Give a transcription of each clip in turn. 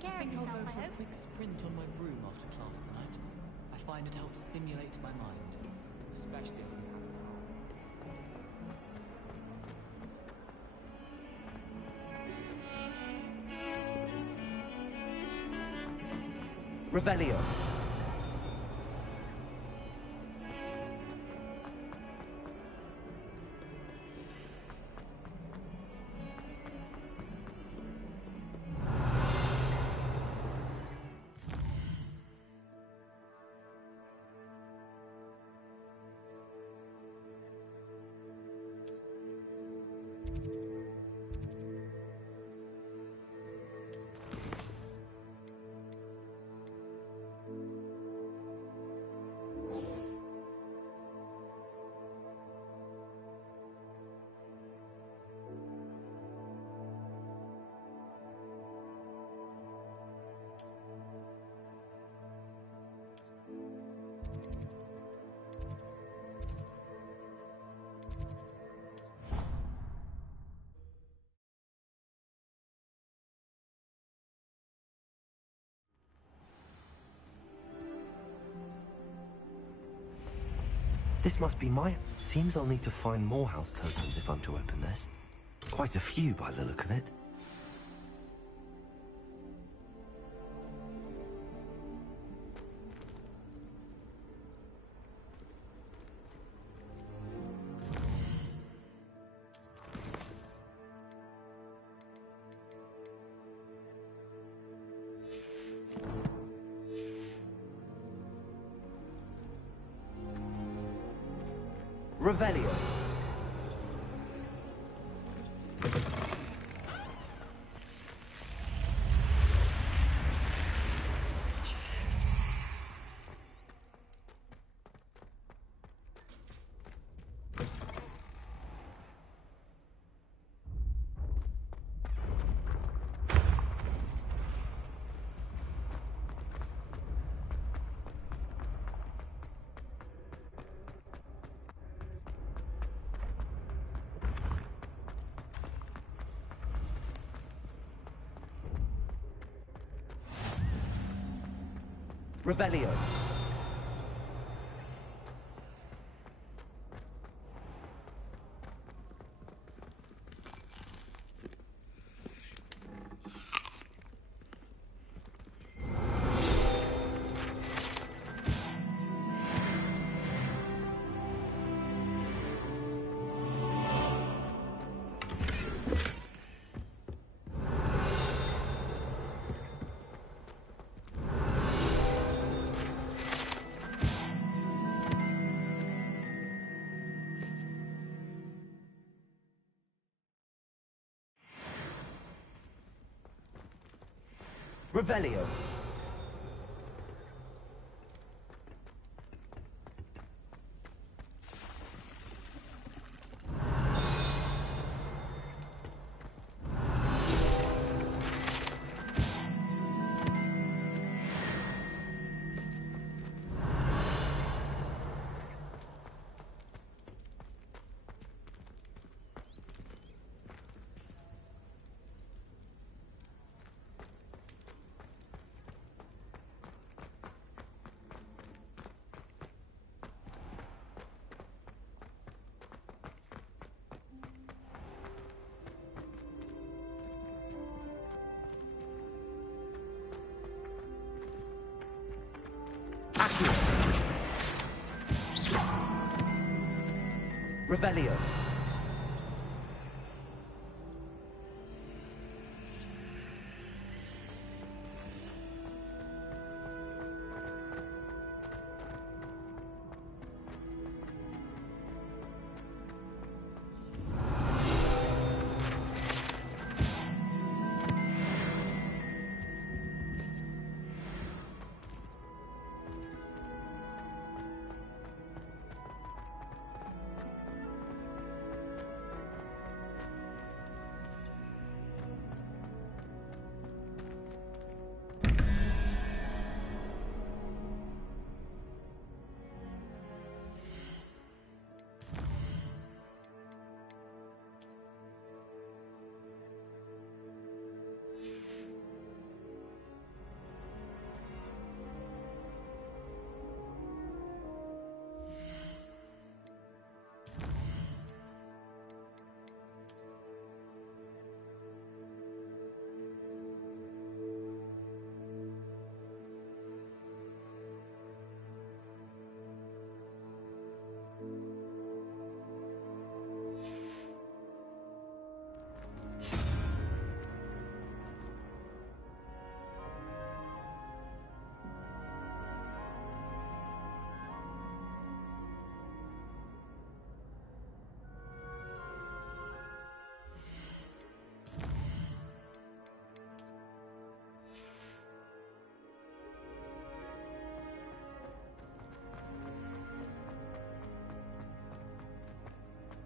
taking care I of think I'll yourself, go I for a hope. quick sprint on my broom after class tonight. I find it helps stimulate my mind, especially when you have Revelio. This must be my... Seems I'll need to find more house tokens if I'm to open this. Quite a few by the look of it. Revelio. Revelio. Revelio. Revelio.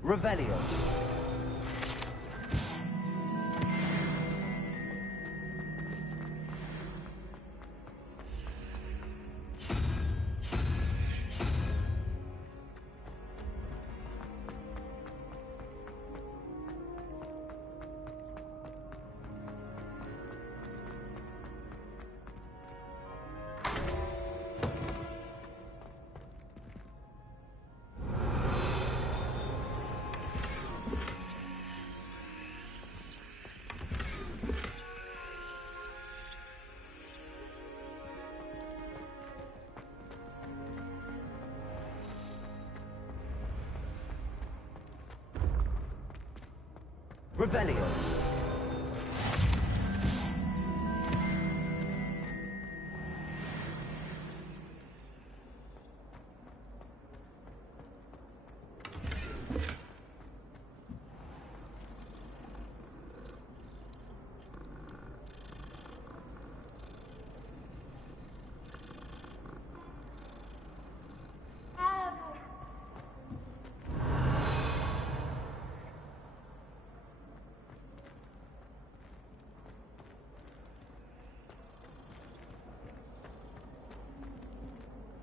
Revelio. Revelio.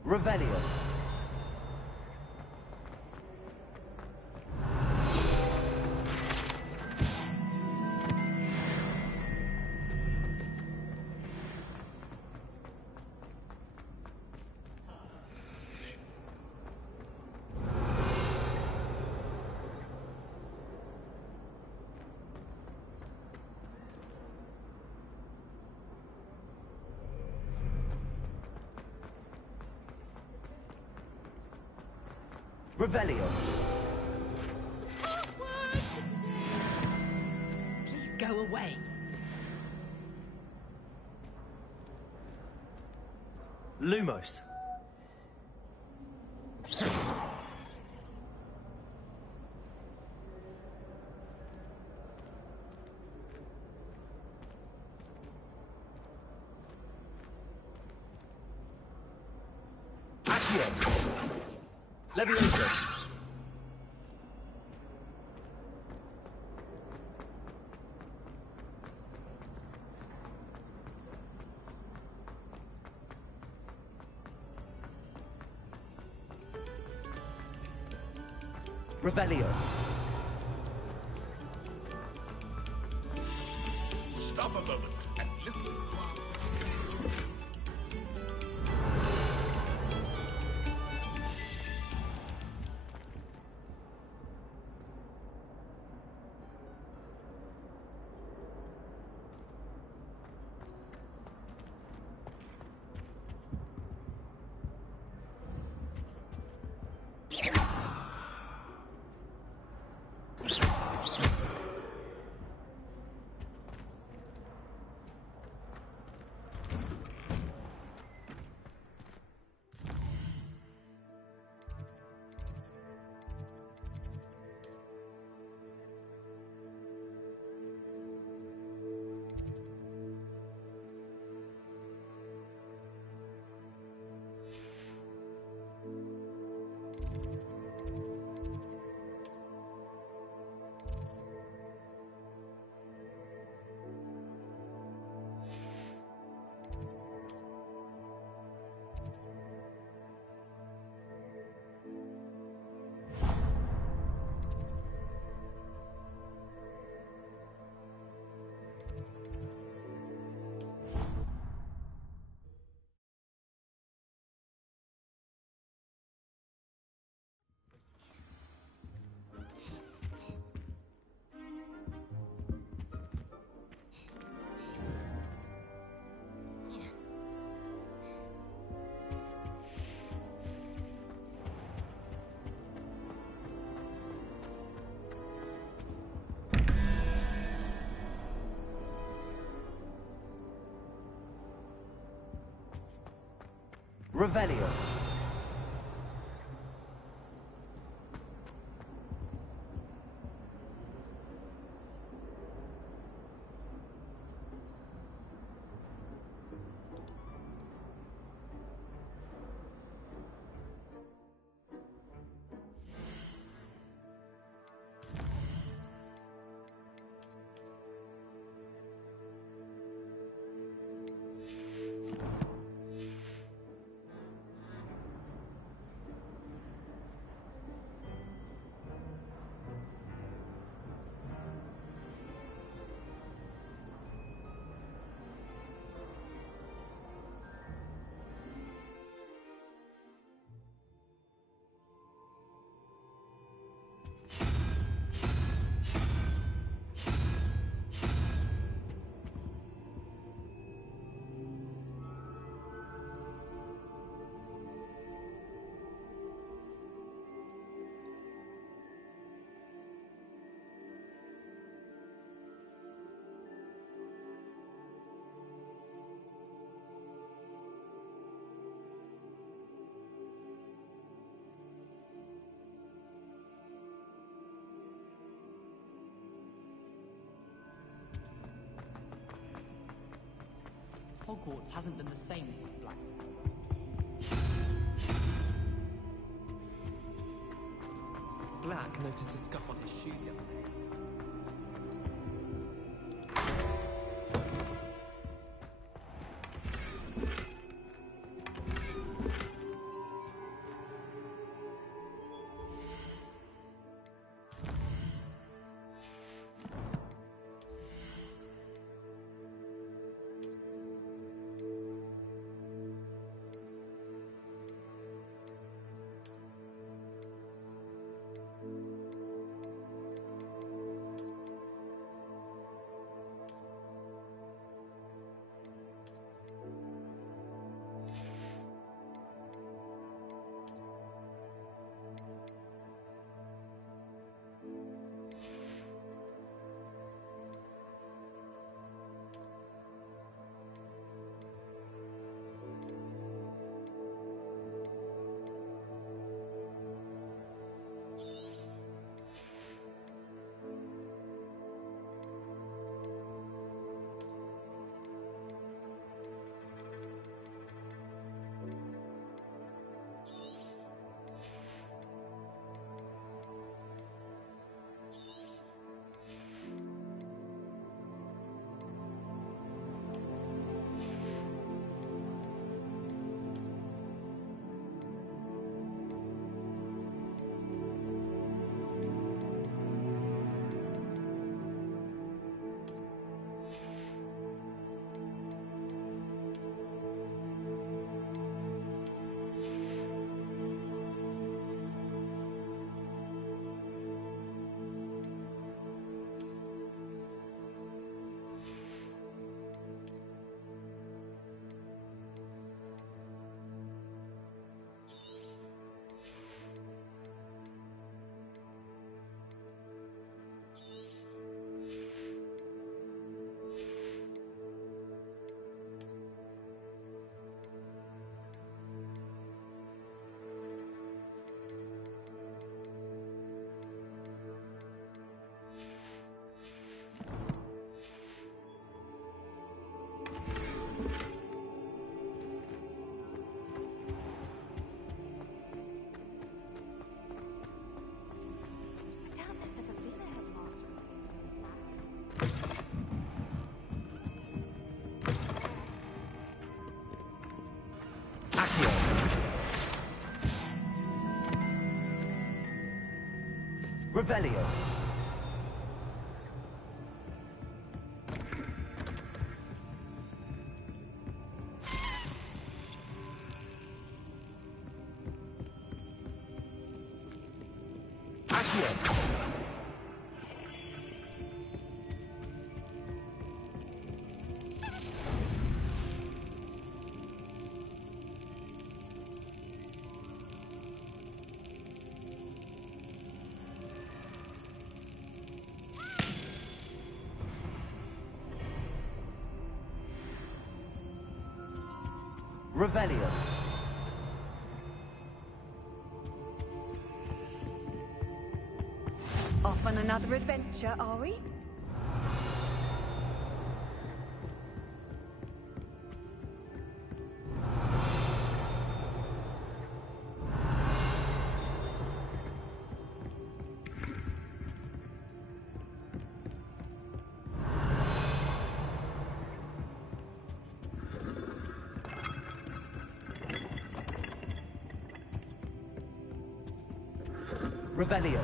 Revelio. Revelio. Please go away. Lumos. Accio. Leviosa. Revelio. Stop a moment and listen to our... Revelio. Hogwarts hasn't been the same since Black. Black noticed the scuff on his shoe the other day. Revelio. Revelio. Off on another adventure, are we? Revelio.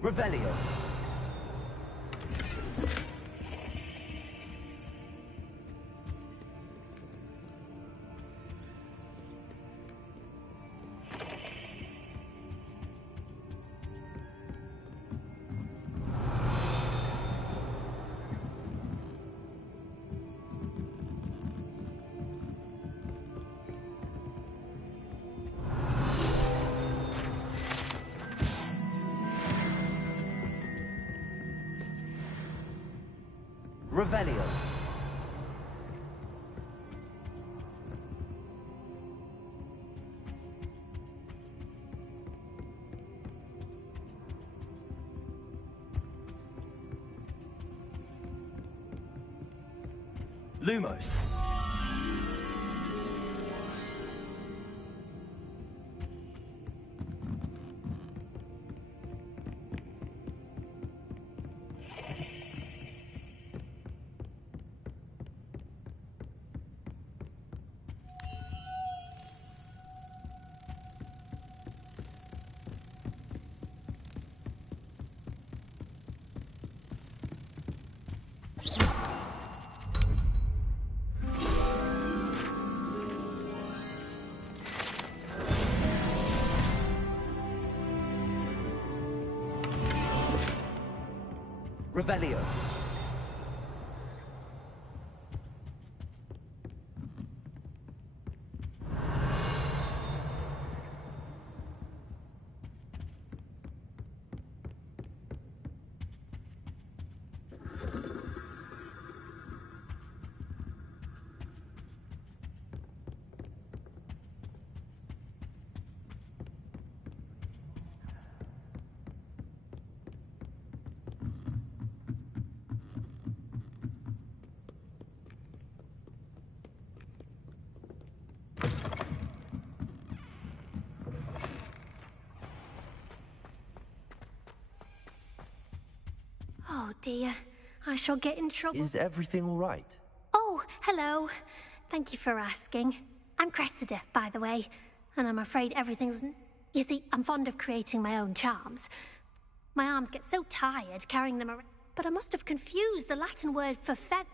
Revelio. Revelio. Lumos. Revelio. Oh dear, I shall get in trouble. Is everything all right? Oh, hello. Thank you for asking. I'm Cressida, by the way, and I'm afraid everything's... You see, I'm fond of creating my own charms. My arms get so tired carrying them around, but I must have confused the Latin word for feather.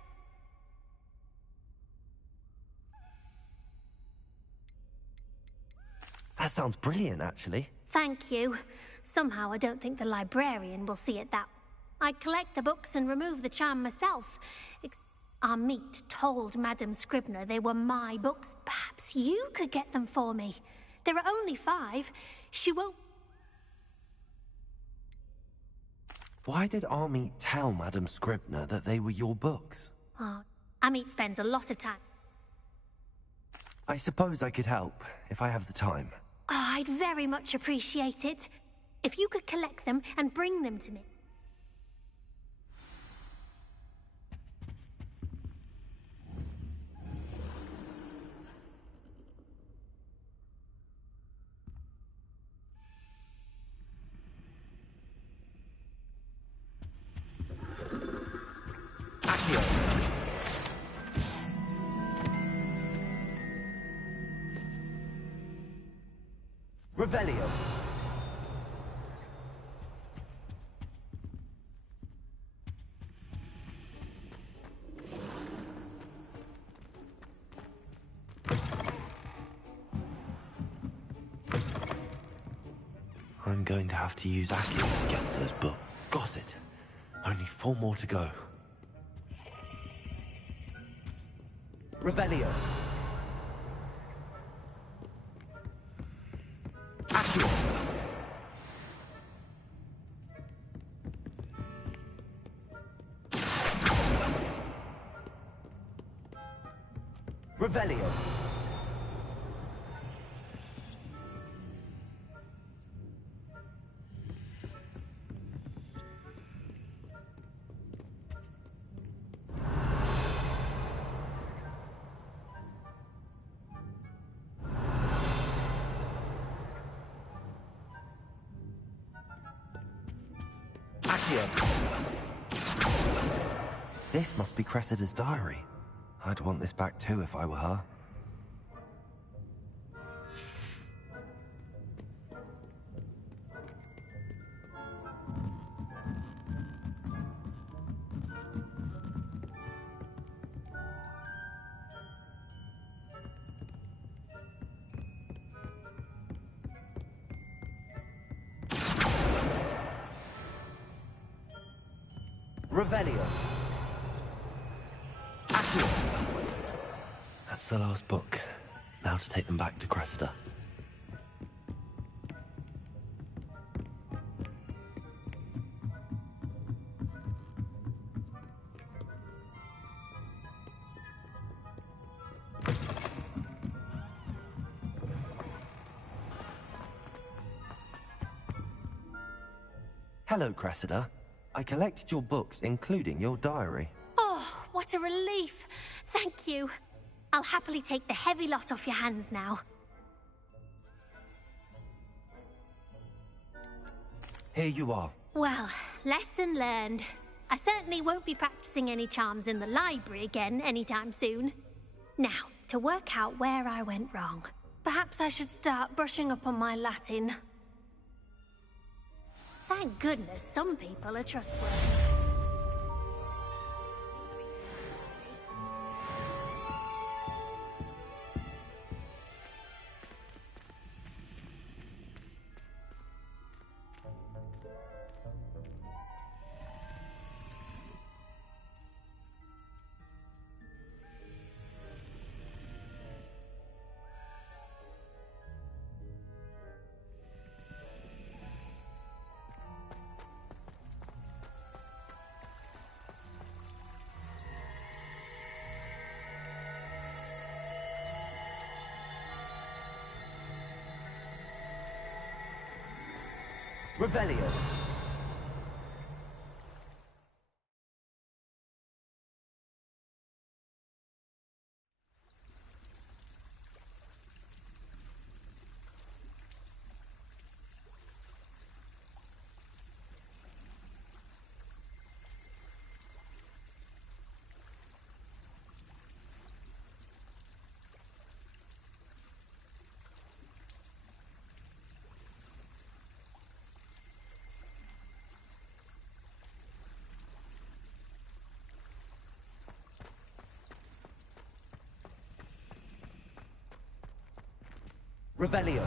That sounds brilliant, actually. Thank you. Somehow I don't think the librarian will see it that way. I collect the books and remove the charm myself. Our meet told Madame Scribner they were my books. Perhaps you could get them for me. There are only 5. She won't... Why did Army tell Madame Scribner that they were your books? Oh, Amit spends a lot of time. I suppose I could help, if I have the time. Oh, I'd very much appreciate it. If you could collect them and bring them to me. Revelio. I'm going to have to use Accio to get to those books. Got it. Only 4 more to go. Revelio. Accio. Revelio. This must be Cressida's diary. I'd want this back too if I were her. Revelio. Accio. That's the last book. Now to take them back to Cressida. Hello, Cressida. I collected your books, including your diary. Oh, what a relief. Thank you. I'll happily take the heavy lot off your hands now. Here you are. Well, lesson learned. I certainly won't be practicing any charms in the library again anytime soon. Now, to work out where I went wrong. Perhaps I should start brushing up on my Latin. Thank goodness some people are trustworthy. Revelio. Revelio.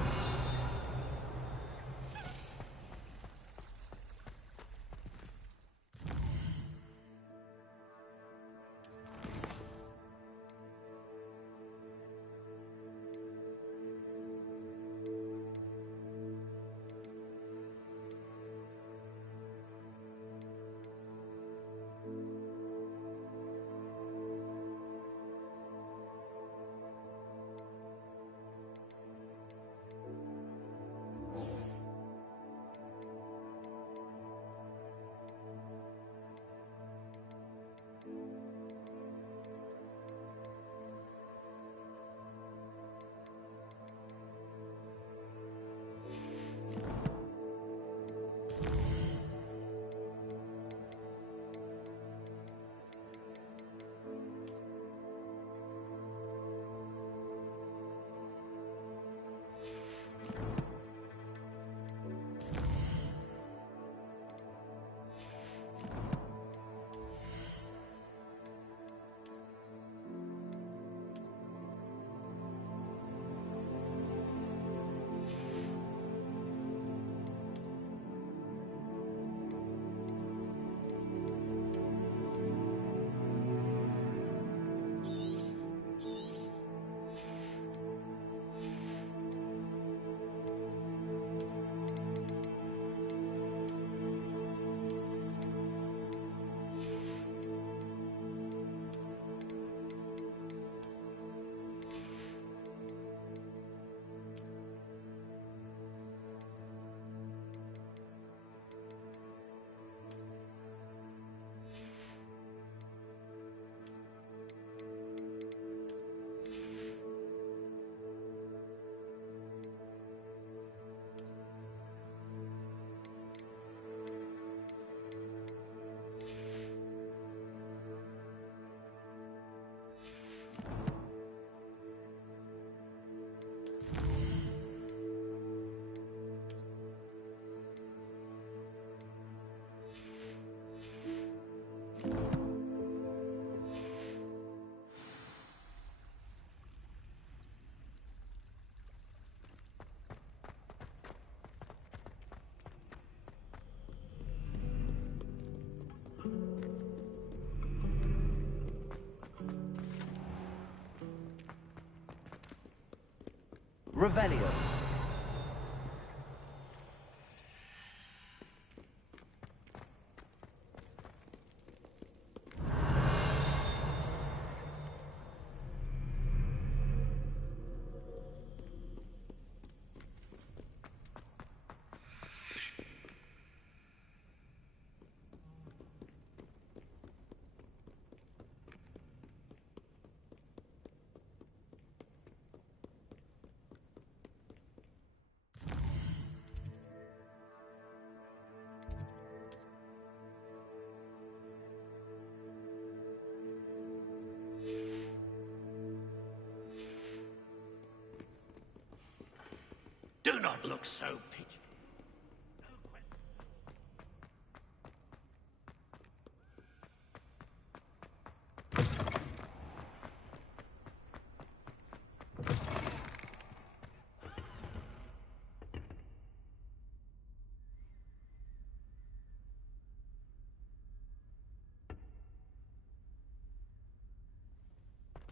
Revelio. not look so pitchy.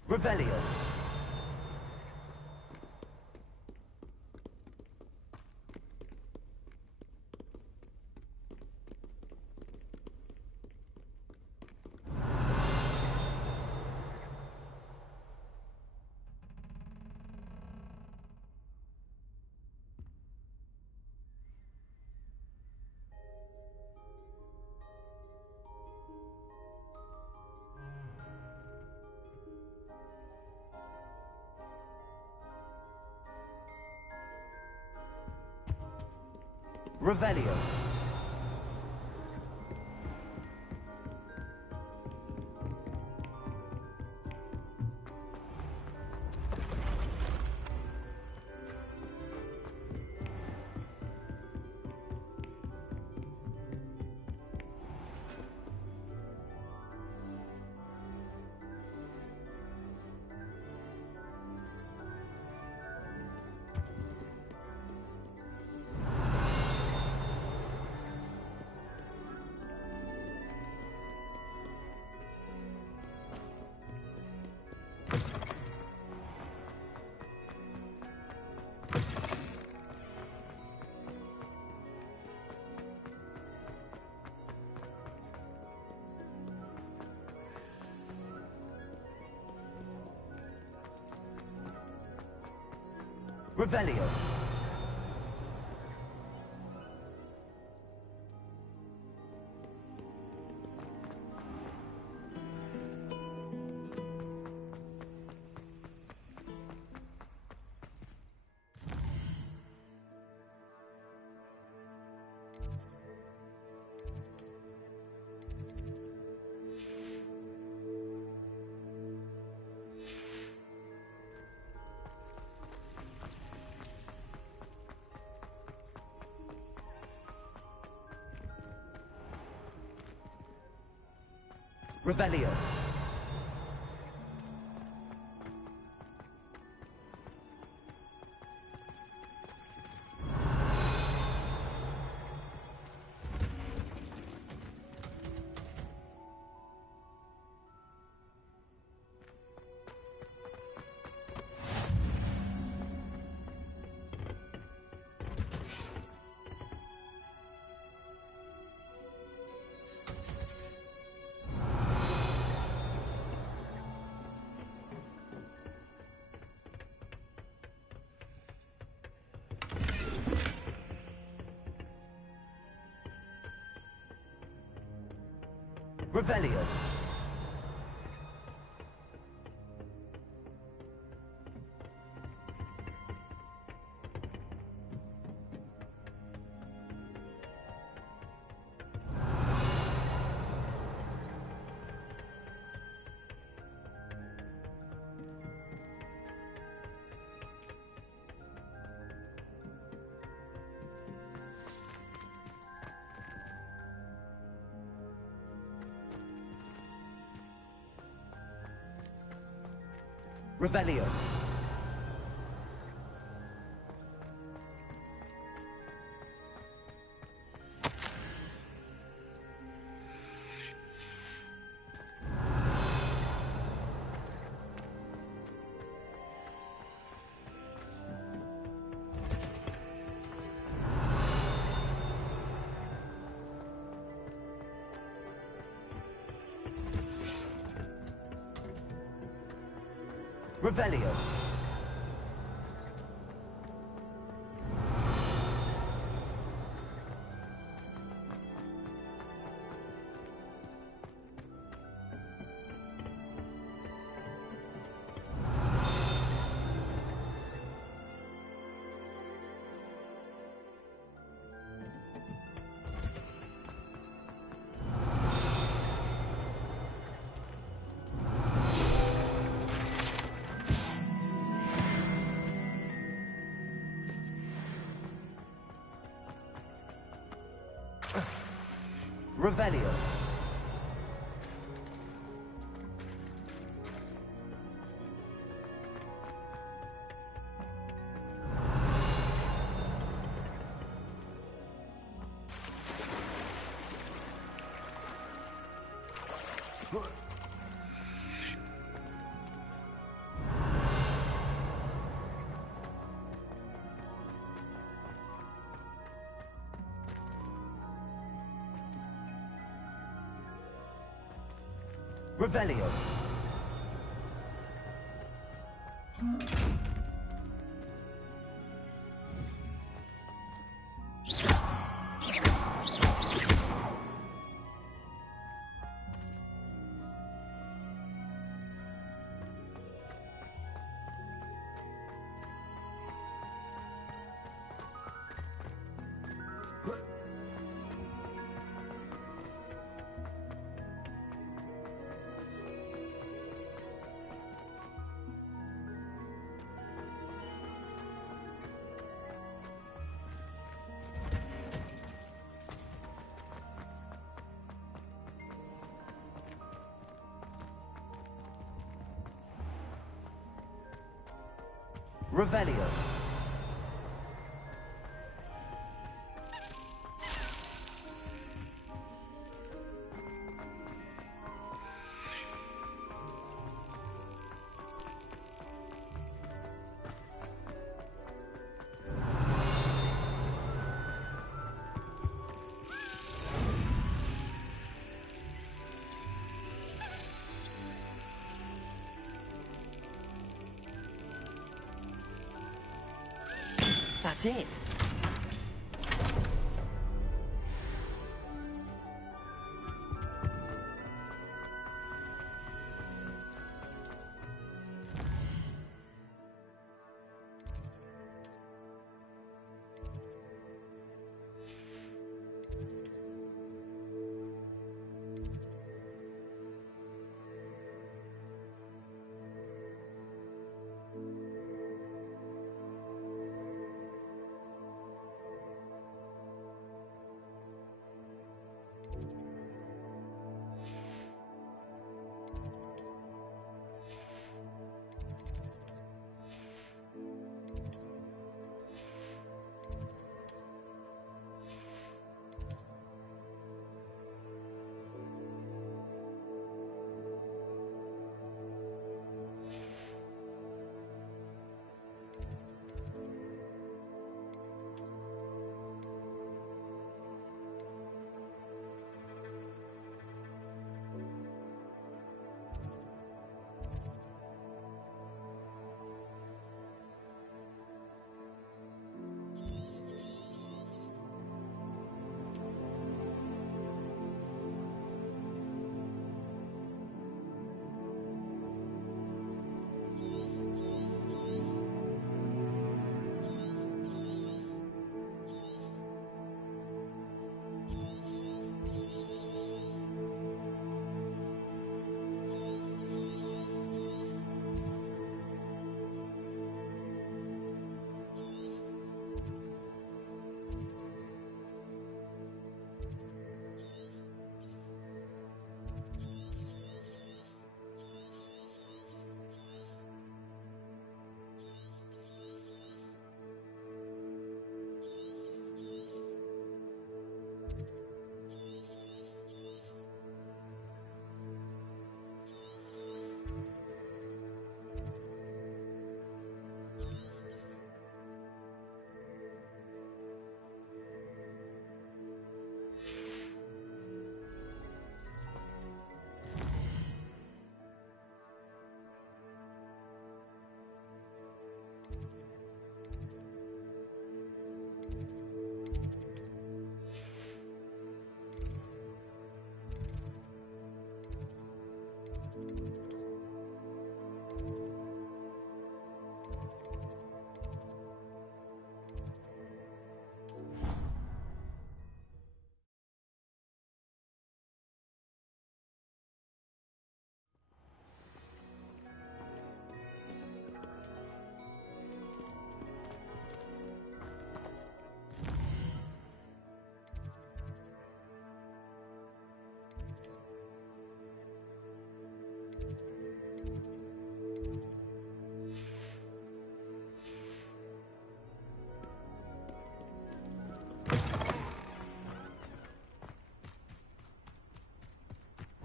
Revelio. Revelio. Revelio. Revelio. Revelio. Revelio. Revelio. Revelio. Revelio. Revelio. That's it.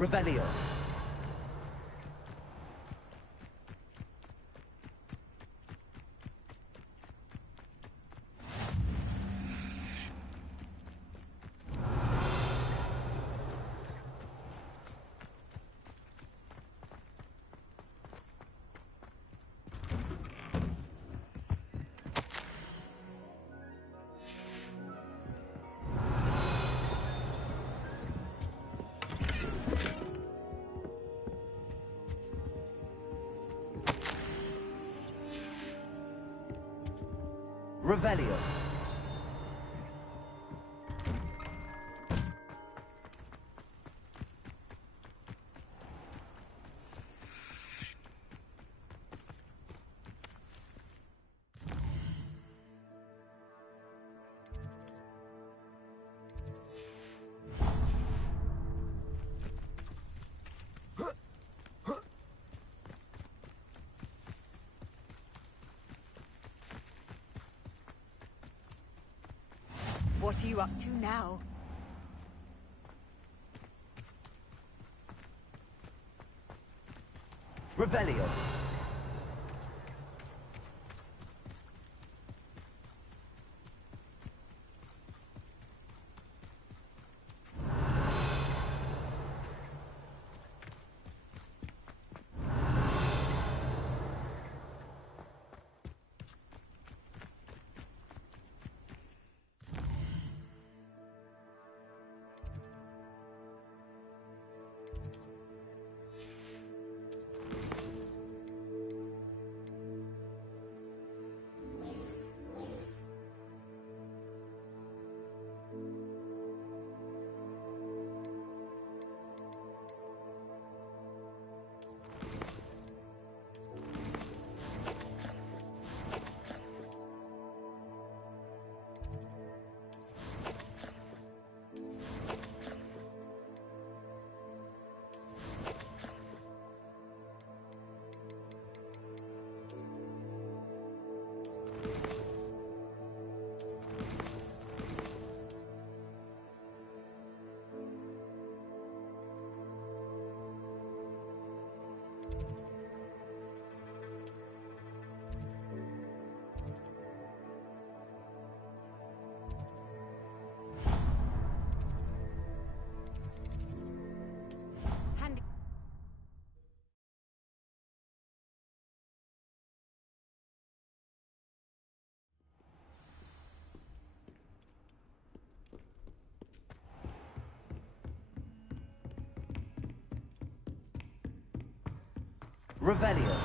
Revelio. Revelio. What are you up to now? Revelio. Revelio.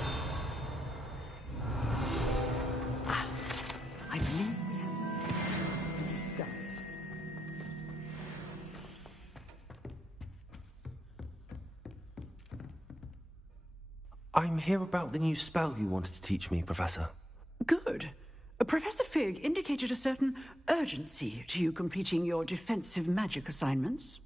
I believe we have to discuss. I'm here about the new spell you wanted to teach me, Professor. Good. Professor Fig indicated a certain urgency to you completing your defensive magic assignments.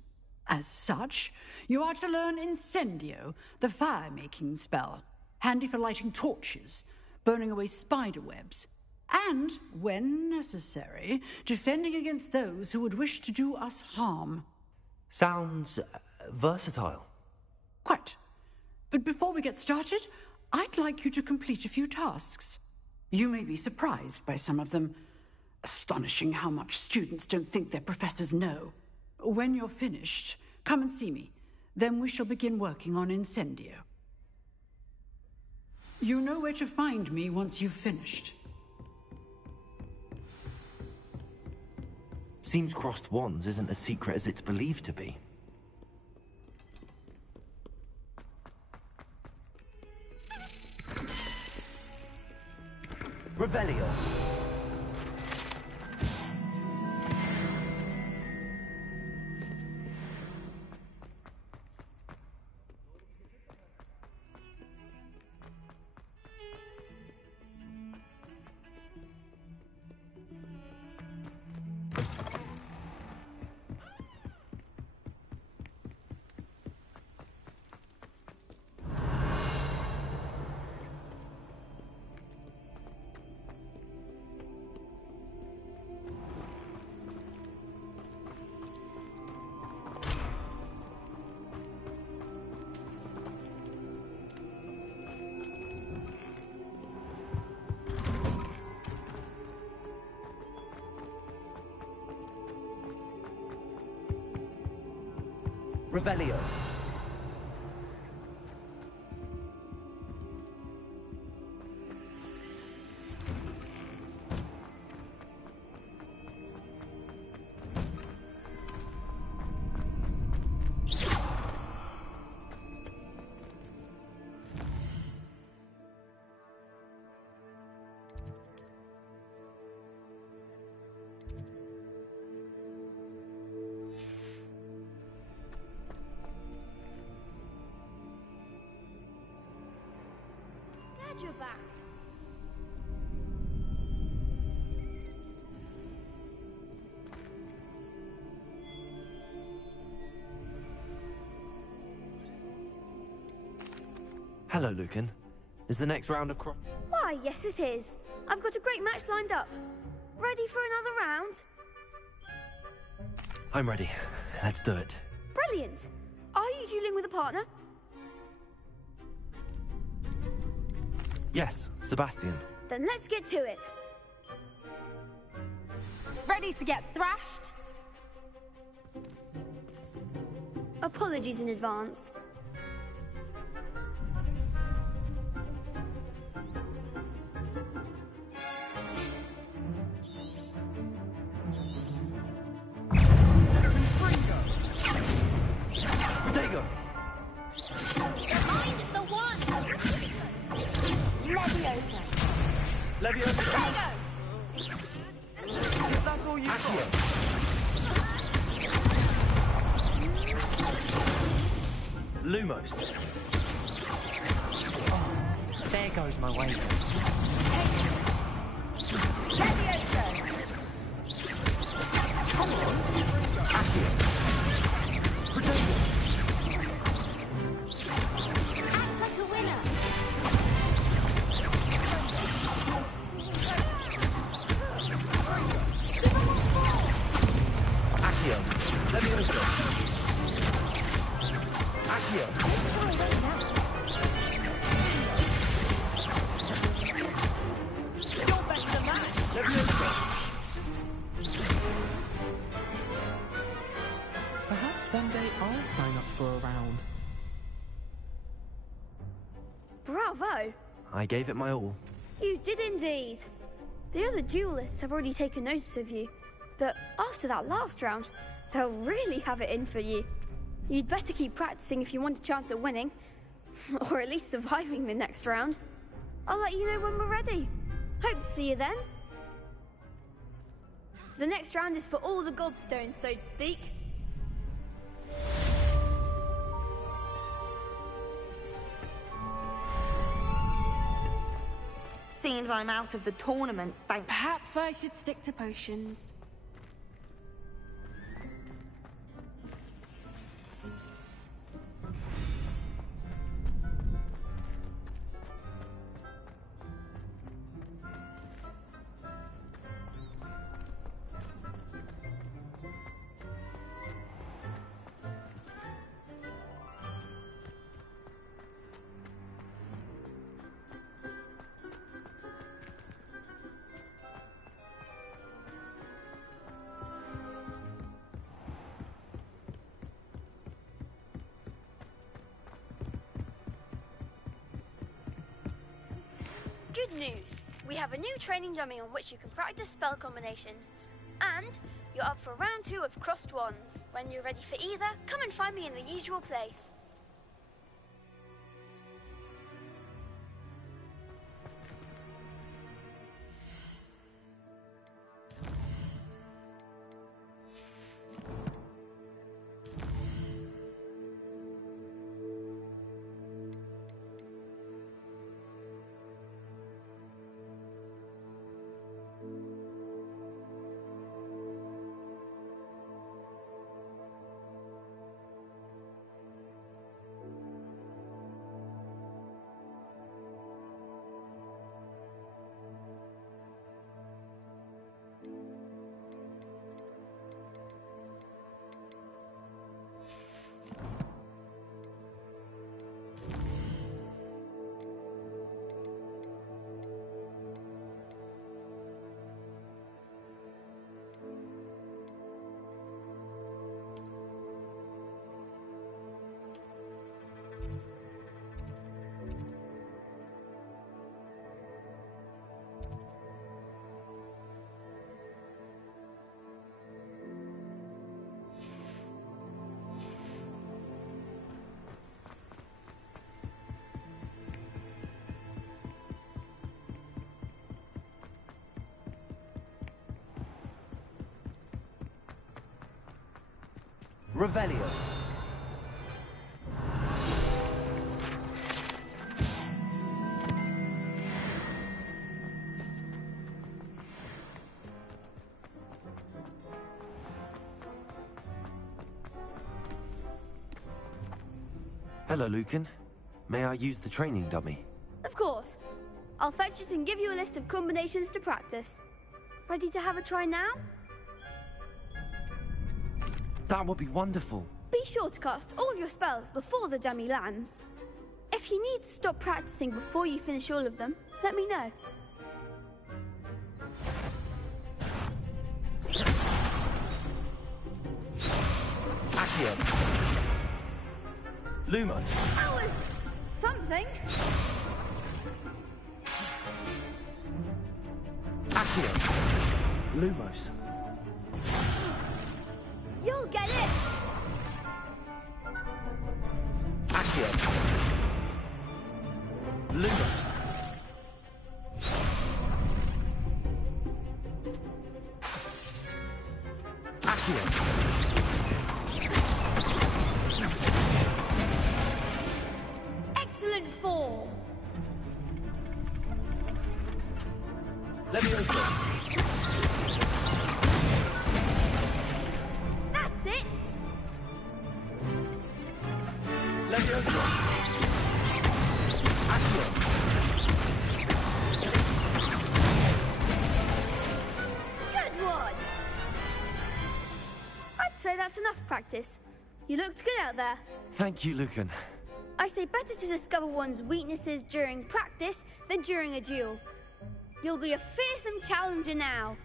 As such, you are to learn Incendio, the fire-making spell, handy for lighting torches, burning away spider webs, and, when necessary, defending against those who would wish to do us harm. Sounds versatile. Quite. But before we get started, I'd like you to complete a few tasks. You may be surprised by some of them. Astonishing how much students don't think their professors know. When you're finished, come and see me. Then we shall begin working on Incendio. You know where to find me once you've finished. Seems crossed wands isn't as secret as it's believed to be. Revelio. Revelio. Glad you're back. Hello, Lucan. Is the next round of Why, yes it is. I've got a great match lined up. Ready for another round? I'm ready. Let's do it. Brilliant. Are you dueling with a partner? Yes, Sebastian. Then let's get to it. Ready to get thrashed? Apologies in advance. Potato! Find the one! Leviosa. Leviosa! Is that all you got? Lumos. Oh, there goes my way. Leviosa. Come on! Accio. Potato! Act like a winner! Accio. Leviosa. Accio. You're better than that. Leviosa. Perhaps one day I'll sign up for a round. Bravo! I gave it my all. You did indeed. The other duelists have already taken notice of you, but after that last round, they'll really have it in for you. You'd better keep practicing if you want a chance at winning, or at least surviving the next round. I'll let you know when we're ready. Hope to see you then. The next round is for all the gobstones, so to speak. Seems I'm out of the tournament, thanks. Perhaps I should stick to potions. Good news! We have a new training dummy on which you can practice spell combinations. And you're up for round 2 of Crossed Wands. When you're ready for either, come and find me in the usual place. Revelio. Hello, Lucan. May I use the training dummy? Of course. I'll fetch it and give you a list of combinations to practice. Ready to have a try now? That would be wonderful. Be sure to cast all your spells before the dummy lands. If you need to stop practicing before you finish all of them, let me know. Accio. Lumos. That was something. Accio. Lumos. You'll get it. Accio. Lumos. Accio. Excellent form. Leviosa. That's it. Leviosa. Accio. Good one. I'd say that's enough practice. You looked good out there. Thank you, Lucan. I say better to discover one's weaknesses during practice than during a duel. You'll be a fearsome challenger now.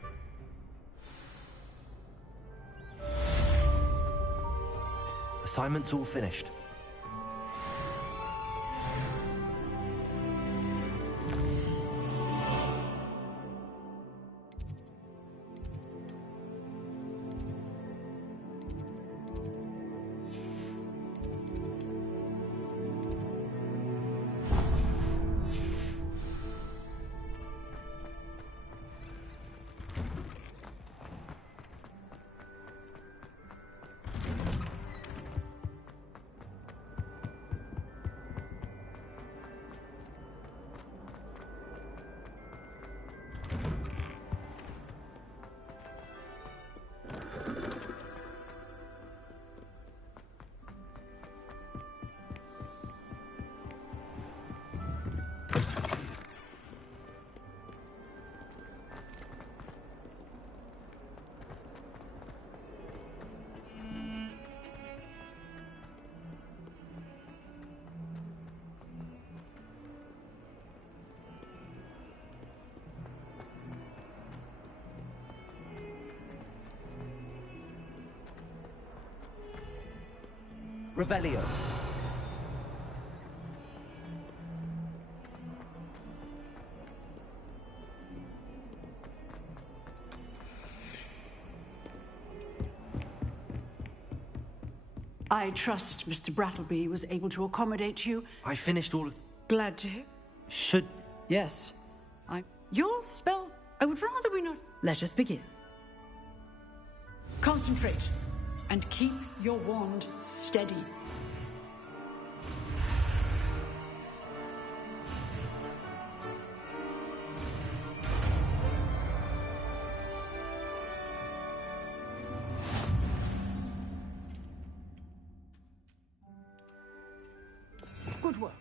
Assignment's all finished. Revelio. I trust Mr. Brattleby was able to accommodate you. I finished all of... Glad to hear. Should... Yes. Your spell... I would rather we not... Let us begin. Concentrate. And keep your wand steady. Good work.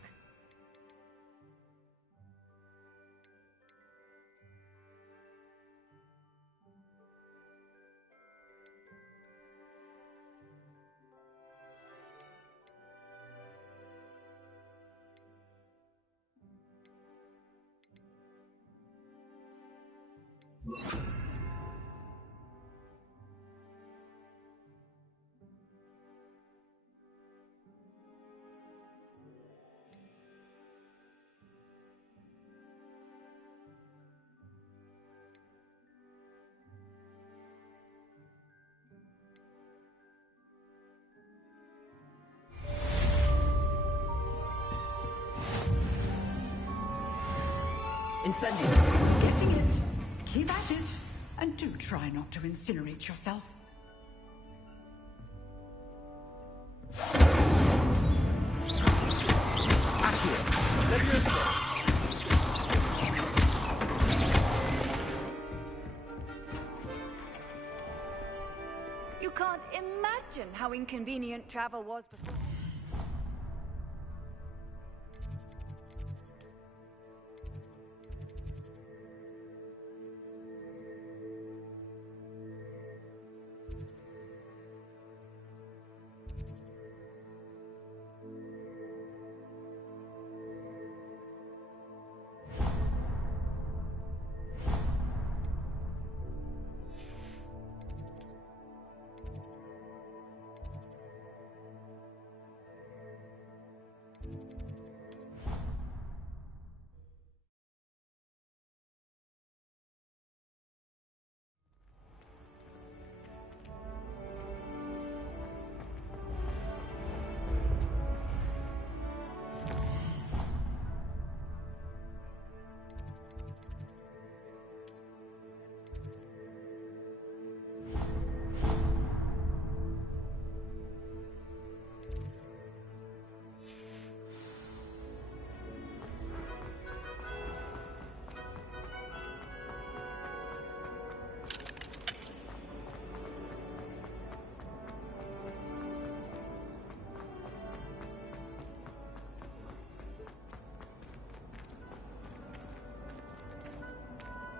Incendio. Getting it. Keep at it. And do try not to incinerate yourself. inconvenient travel was before.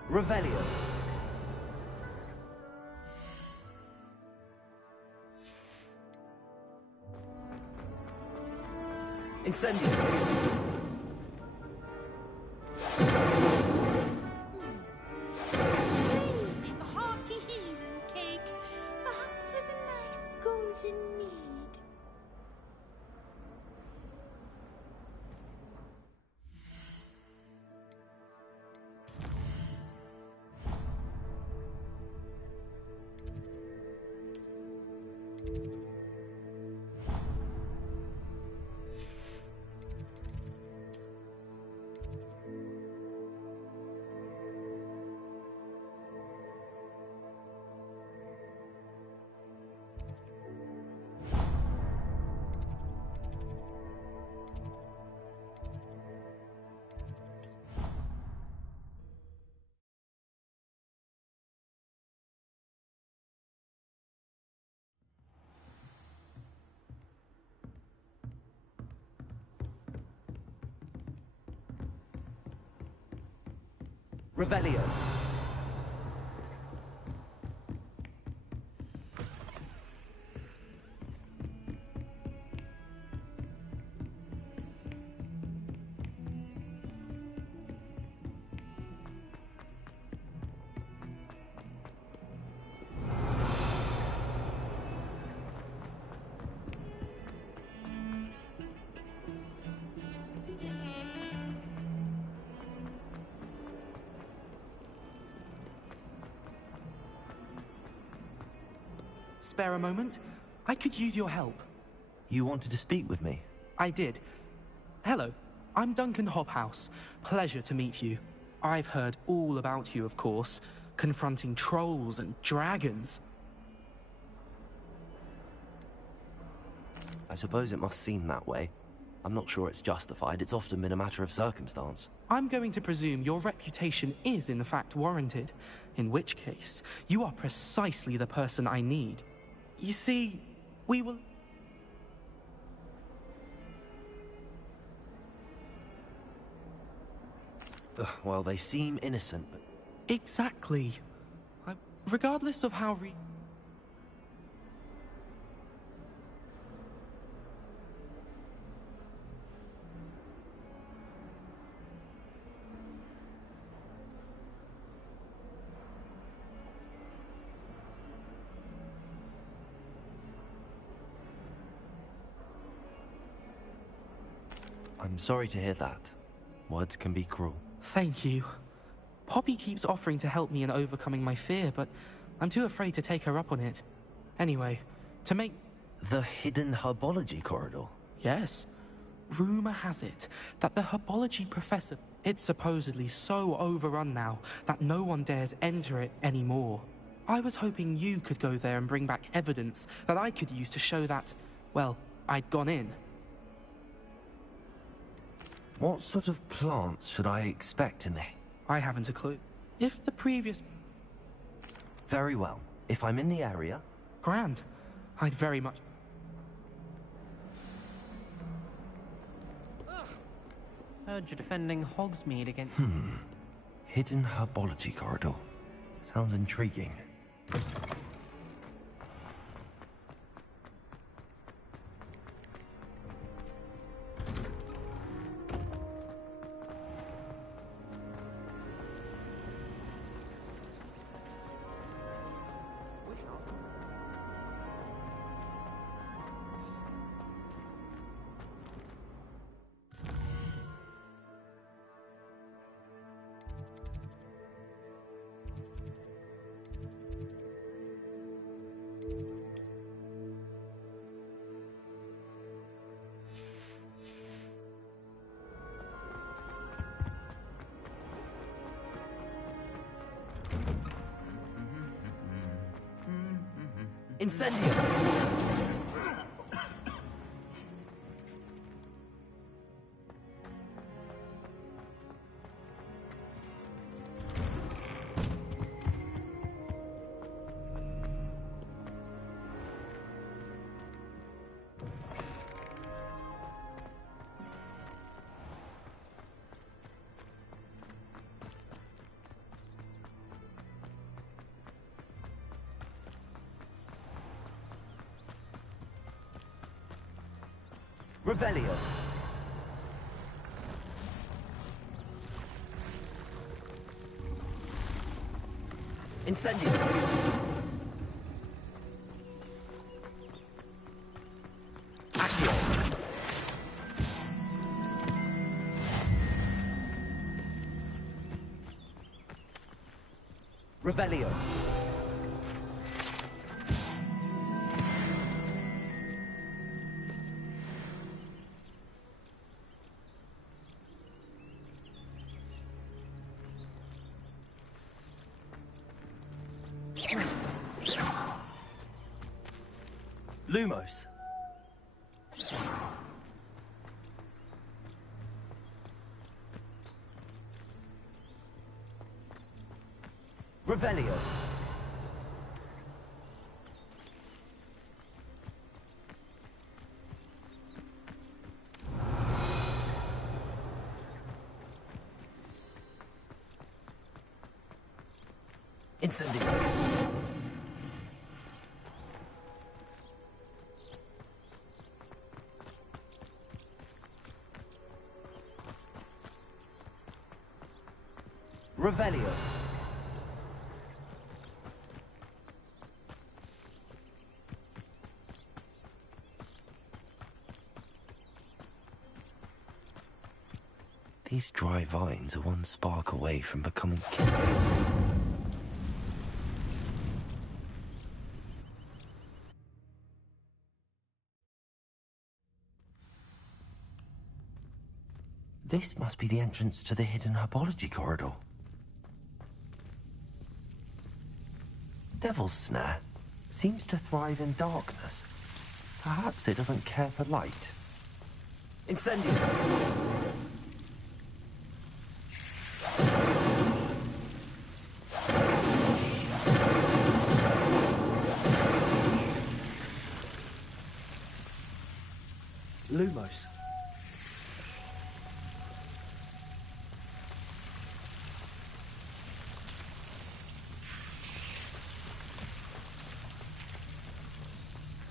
Revelio. Incendio. A hearty healing cake, perhaps with a nice golden mead. Revelio. Spare a moment? I could use your help. You wanted to speak with me? I did. Hello, I'm Duncan Hobhouse. Pleasure to meet you. I've heard all about you, of course, confronting trolls and dragons. I suppose it must seem that way. I'm not sure it's justified. It's often been a matter of circumstance. I'm going to presume your reputation is in fact warranted, in which case, you are precisely the person I need. You see, we will... Well, they seem innocent, but... Exactly. Regardless of how I'm sorry to hear that. Words can be cruel. Thank you. Poppy keeps offering to help me in overcoming my fear, but I'm too afraid to take her up on it. Anyway, to make... The hidden herbology corridor? Yes. Rumor has it that the herbology professor... It's supposedly so overrun now that no one dares enter it anymore. I was hoping you could go there and bring back evidence that I could use to show that, well, I'd gone in. What sort of plants should I expect in there? I haven't a clue. If the previous... Very well. If I'm in the area... Grand. I'd very much... Heard you're defending Hogsmeade against... Hidden herbology corridor. Sounds intriguing. Incendio! Revelio. Incendio. Accio. Revelio. Lumos. Revelio. Incendio. Revelio. These dry vines are one spark away from becoming kindled. This must be the entrance to the hidden herbology corridor. Devil's Snare seems to thrive in darkness. Perhaps it doesn't care for light. Incendio. Lumos.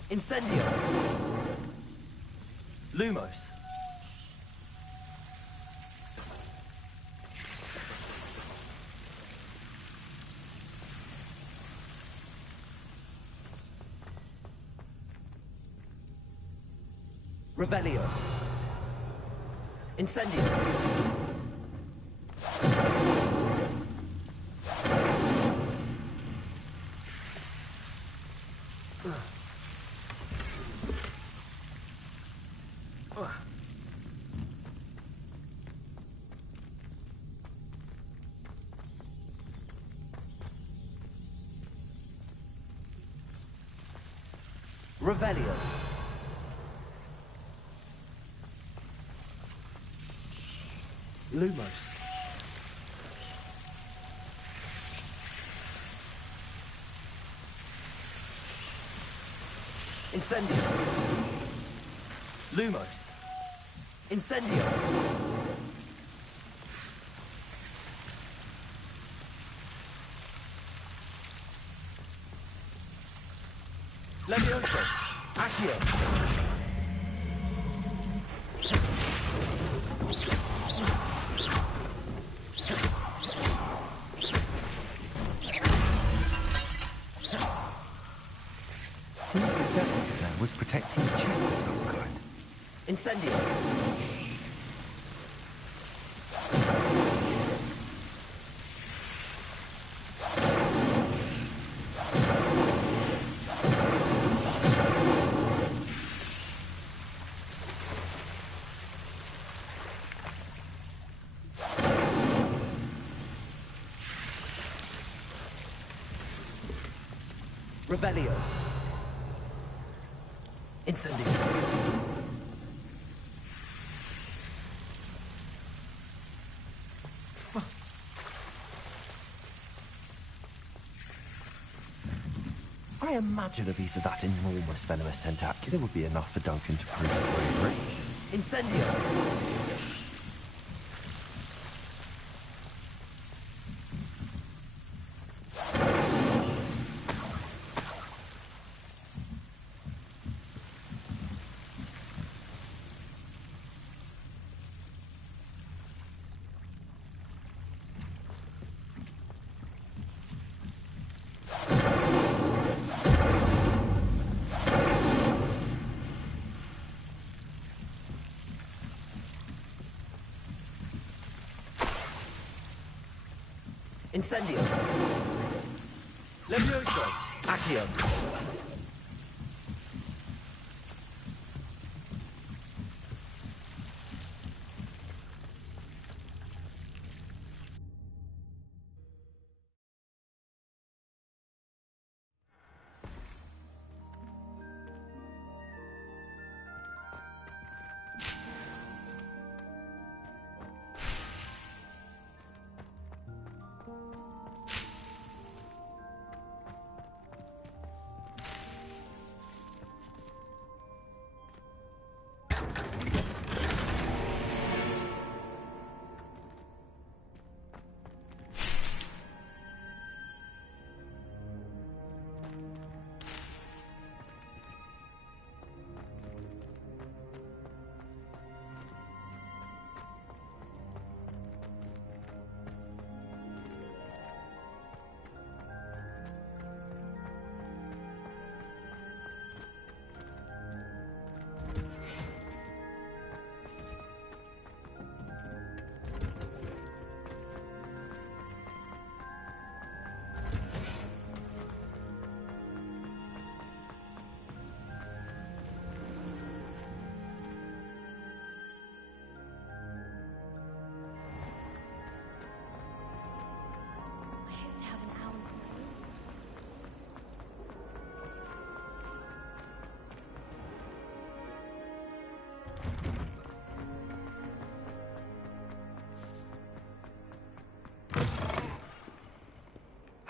Incendio. Lumos. Revelio. Incendio. Revelio. Lumos. Incendio. Lumos. Incendio. Levioso! Accio! Seems the Devil's Snare was protecting a chest of some kind. Incendio! Revelio. Incendio. I imagine a piece of that enormous venomous tentacular would be enough for Duncan to prove his bravery. Incendio. Incendio. Levioso. Accio.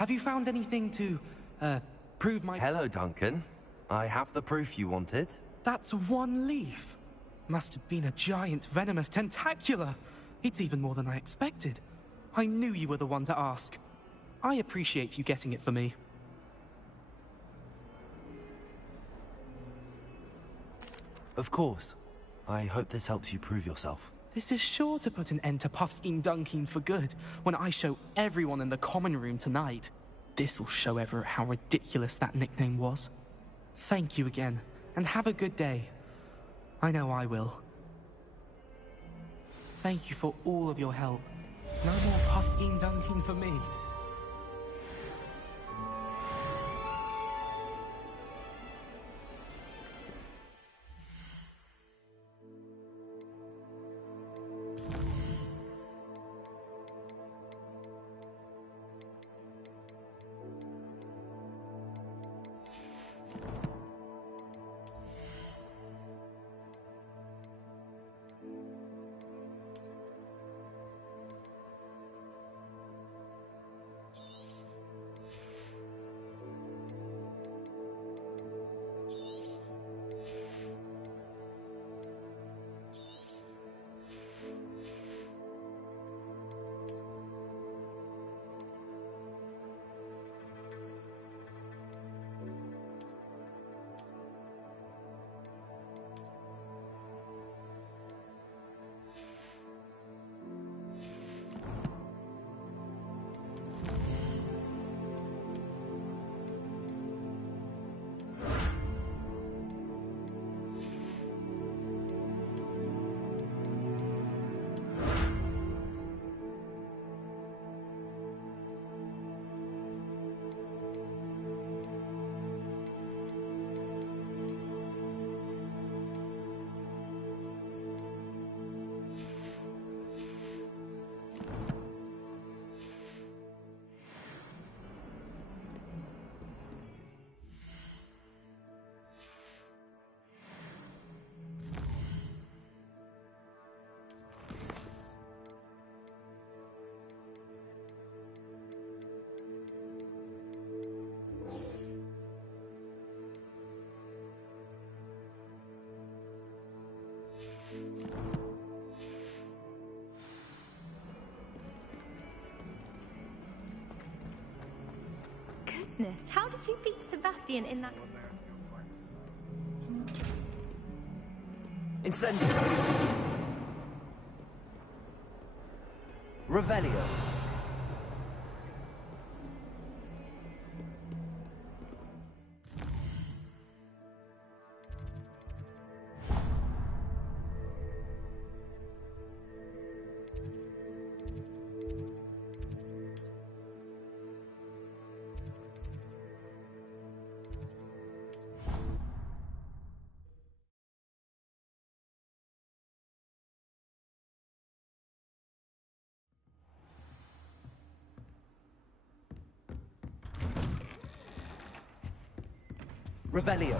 Have you found anything to, prove my... Hello, Duncan. I have the proof you wanted. That's one leaf. Must have been a giant venomous tentacula. It's even more than I expected. I knew you were the one to ask. I appreciate you getting it for me. Of course. I hope this helps you prove yourself. This is sure to put an end to Puffskein Dunkin for good when I show everyone in the common room tonight. This'll show Everett how ridiculous that nickname was. Thank you again, and have a good day. I know I will. Thank you for all of your help. No more Puffskein Dunkin for me. Goodness, how did you beat Sebastian in that? Incendio. Revelio. Revelio.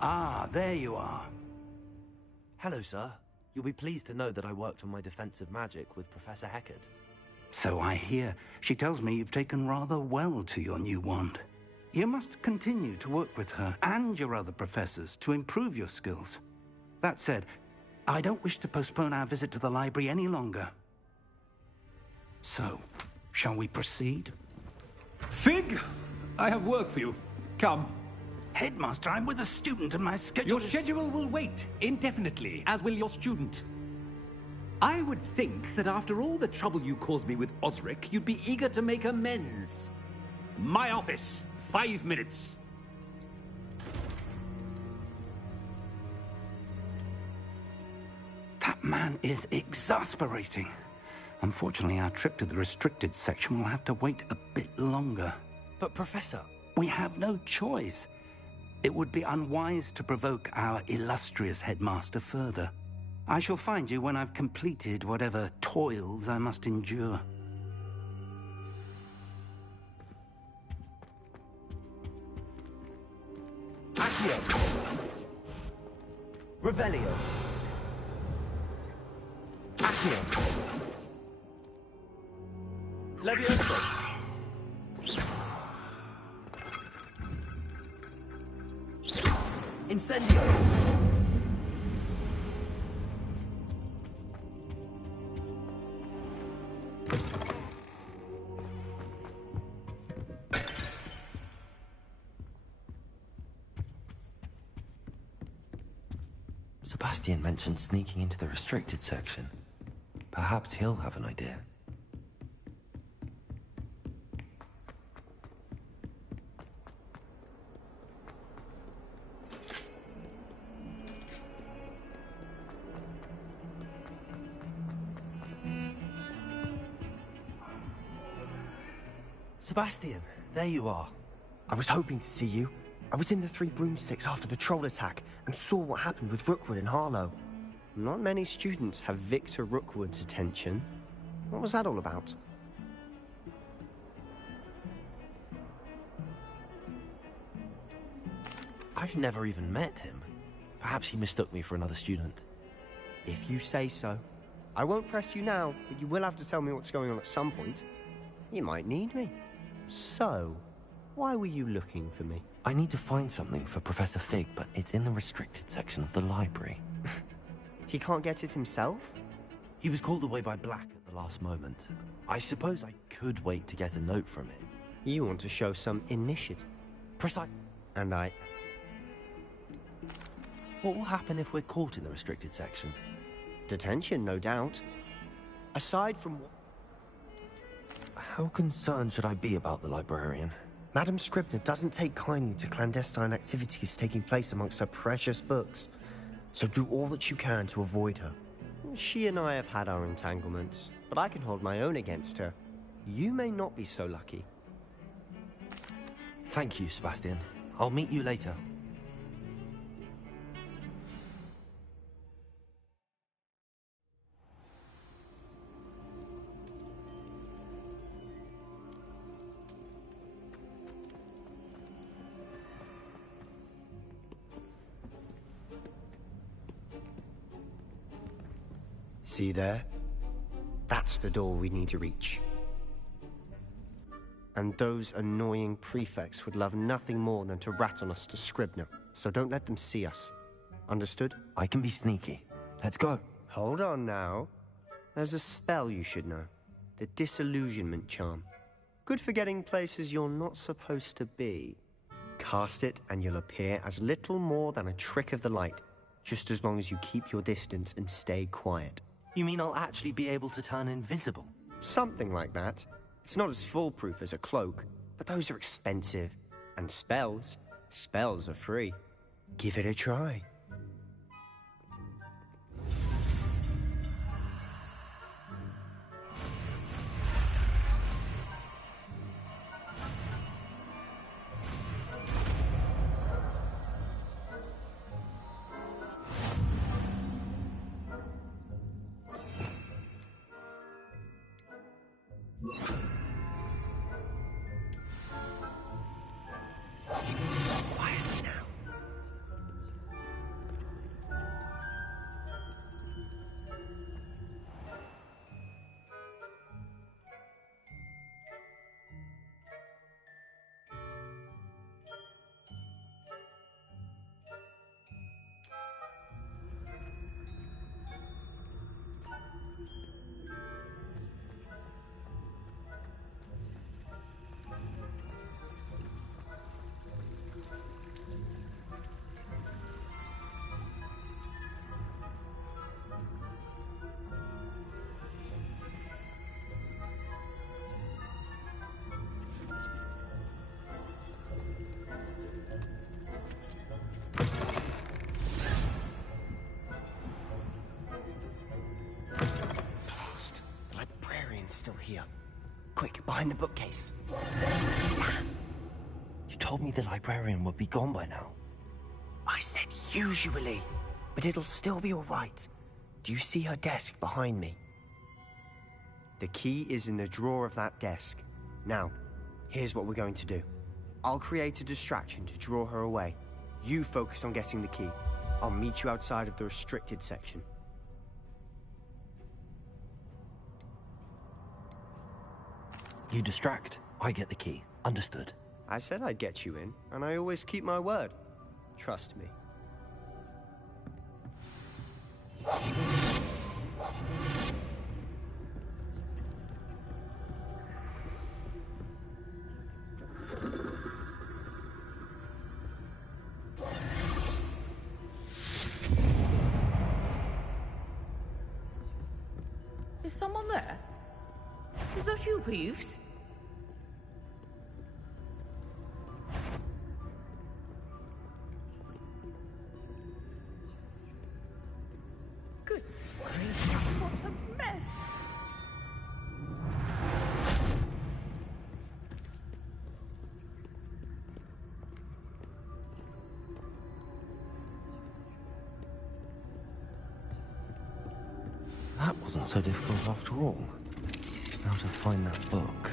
Ah, there you are. Hello, sir. You'll be pleased to know that I worked on my defensive magic with Professor Heckard. So I hear. She tells me you've taken rather well to your new wand. You must continue to work with her and your other professors to improve your skills. That said, I don't wish to postpone our visit to the library any longer. So, shall we proceed? Fig! I have work for you. Come. Headmaster, I'm with a student and my schedule Your schedule will wait indefinitely, as will your student. I would think that after all the trouble you caused me with Osric, you'd be eager to make amends. My office, 5 minutes. That man is exasperating. Unfortunately, our trip to the restricted section will have to wait a bit longer. But, Professor... We have no choice. It would be unwise to provoke our illustrious headmaster further. I shall find you when I've completed whatever toils I must endure. Accio. Revelio. Accio. Levioso. Incendio. Sebastian mentioned sneaking into the restricted section. Perhaps he'll have an idea. Sebastian, there you are. I was hoping to see you. I was in the Three Broomsticks after the troll attack and saw what happened with Rookwood and Harlow. Not many students have Victor Rookwood's attention. What was that all about? I've never even met him. Perhaps he mistook me for another student. If you say so. I won't press you now, but you will have to tell me what's going on at some point. You might need me. So, why were you looking for me? I need to find something for Professor Fig, but it's in the restricted section of the library. He can't get it himself? He was called away by Black at the last moment. I suppose I could wait to get a note from him. You want to show some initiative. And I... What will happen if we're caught in the restricted section? Detention, no doubt. Aside from... How concerned should I be about the librarian? Madam Scribner doesn't take kindly to clandestine activities taking place amongst her precious books. So do all that you can to avoid her. She and I have had our entanglements, but I can hold my own against her. You may not be so lucky. Thank you, Sebastian. I'll meet you later. See there? That's the door we need to reach. And those annoying prefects would love nothing more than to rat on us to Scribner, so don't let them see us. Understood? I can be sneaky. Let's go. Hold on now. There's a spell you should know. The Disillusionment Charm. Good for getting places you're not supposed to be. Cast it and you'll appear as little more than a trick of the light, just as long as you keep your distance and stay quiet. You mean I'll actually be able to turn invisible? Something like that. It's not as foolproof as a cloak, but those are expensive. And spells are free. Give it a try. Still here. Quick, behind the bookcase. You told me the librarian would be gone by now. I said usually, but it'll still be all right. Do you see her desk behind me? The key is in the drawer of that desk. Now, here's what we're going to do. I'll create a distraction to draw her away. You focus on getting the key. I'll meet you outside of the restricted section. You distract, I get the key. Understood. I said I'd get you in, and I always keep my word. Trust me. Is someone there? Is that you, Peeves? Goodness gracious, what a mess! That wasn't so difficult after all. How to find that book.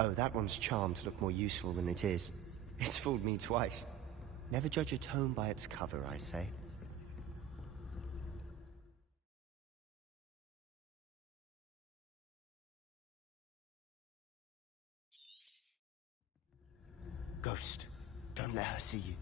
Oh, that one's charmed to look more useful than it is. It's fooled me twice. Never judge a tome by its cover, I say. Ghost, don't let her see you.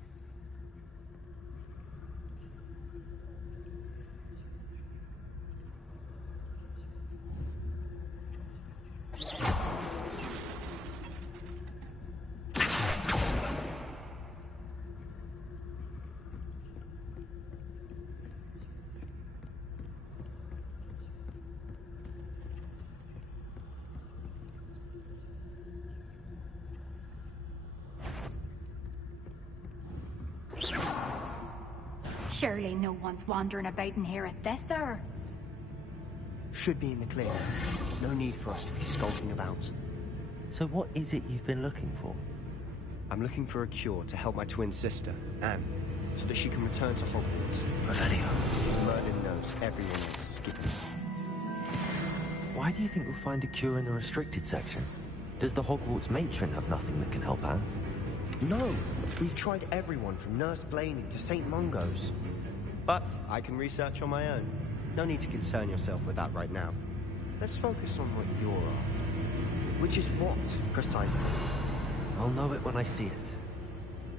Surely no one's wandering about in here at this hour. Should be in the clear. No need for us to be skulking about. So what is it you've been looking for? I'm looking for a cure to help my twin sister, Anne, so that she can return to Hogwarts. Revelio. As Merlin knows everyone else is given. Why do you think we'll find a cure in the restricted section? Does the Hogwarts matron have nothing that can help Anne? No! We've tried everyone from Nurse Blaney to St. Mungo's. But I can research on my own. No need to concern yourself with that right now. let's focus on what you're after. Which is what, precisely? I'll know it when I see it.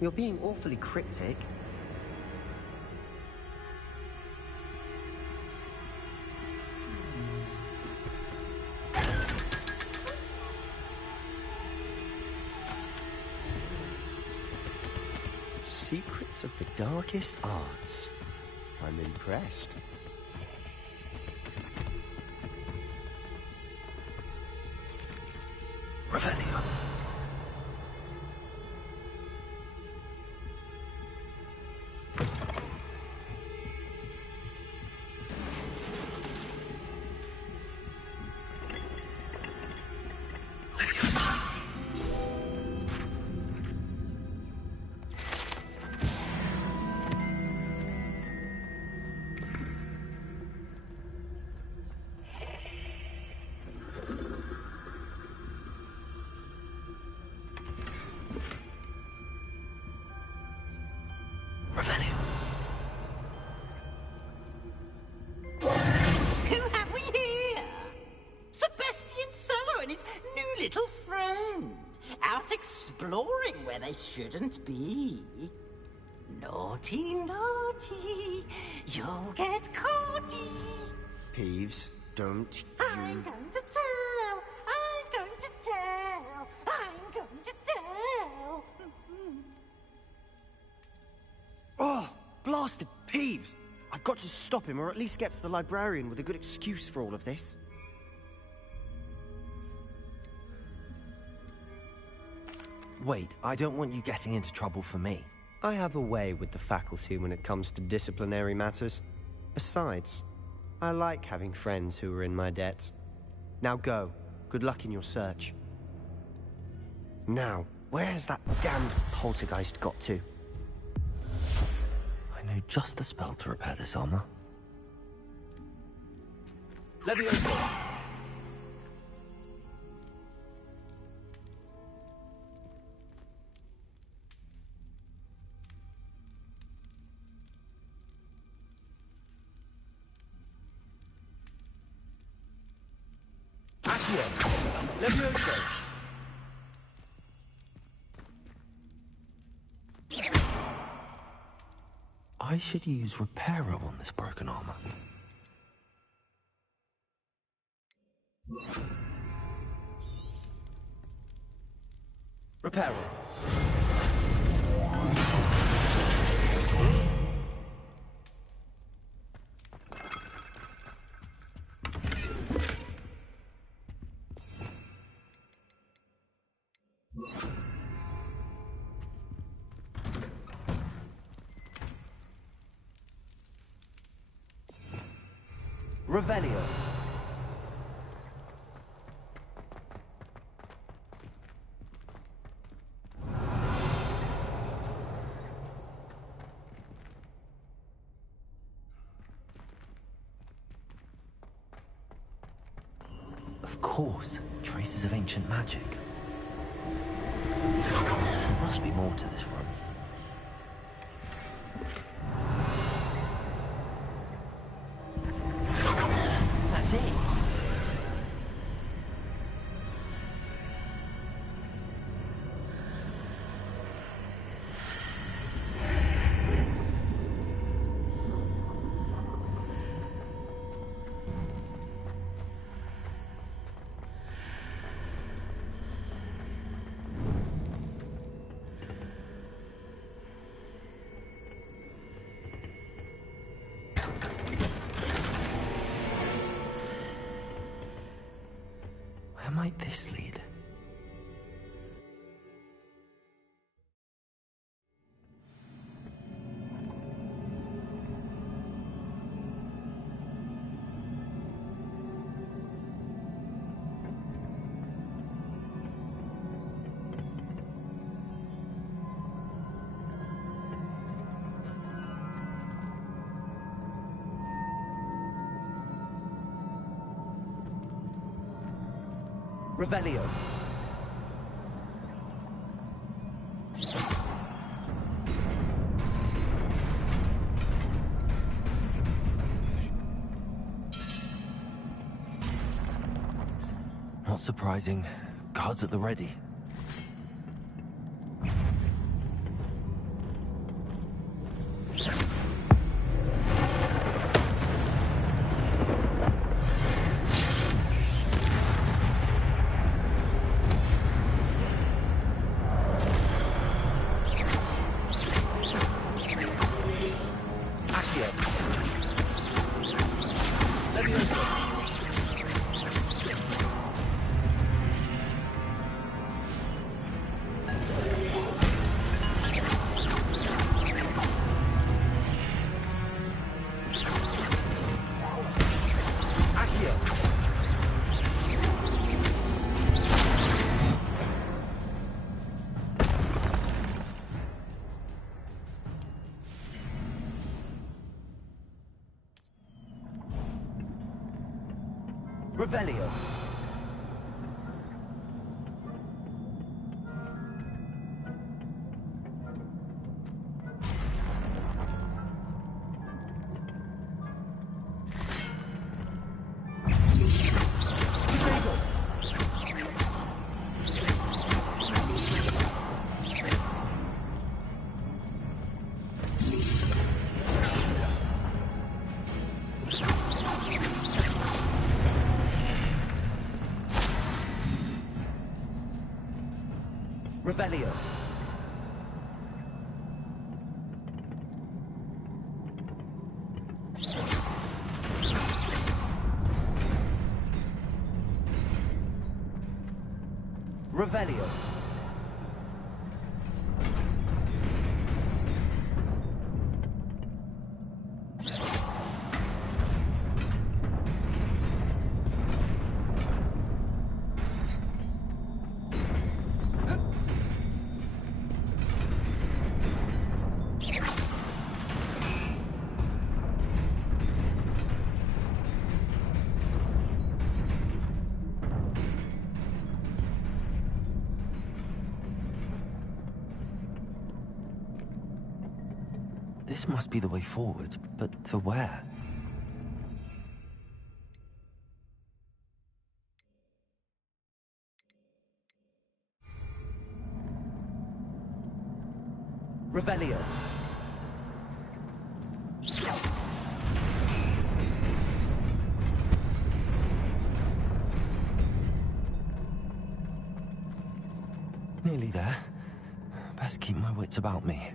You're being awfully cryptic. Secrets of the darkest arts. I'm impressed. Revelio. Who have we here? Sebastian Cello and his new little friend. Out exploring where they shouldn't be. Naughty, naughty. You'll get caughty. Peeves, don't I'm going to tell. I'm going to tell. I'm going to tell. Oh, blasted Peeves! I've got to stop him, or at least get to the librarian with a good excuse for all of this. Wait, I don't want you getting into trouble for me. I have a way with the faculty when it comes to disciplinary matters. Besides, I like having friends who are in my debt. Now go. Good luck in your search. Now, where has that damned poltergeist got to? I know just the spell to repair this armor. Leviosa! Leviosa! I should use Reparo on this broken armor. Reparo. Revelio. Of course, traces of ancient magic. There must be more to this room. That's it. Where might this lead? Revelio. Not surprising. Guards at the ready. Revelio. Revelio. Revelio. This must be the way forward, but to where? Revelio. Nearly there. Best keep my wits about me.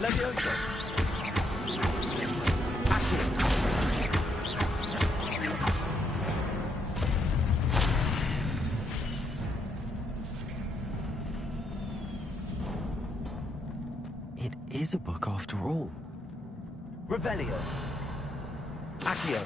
Levioso! It is a book after all. Revelio. Accio.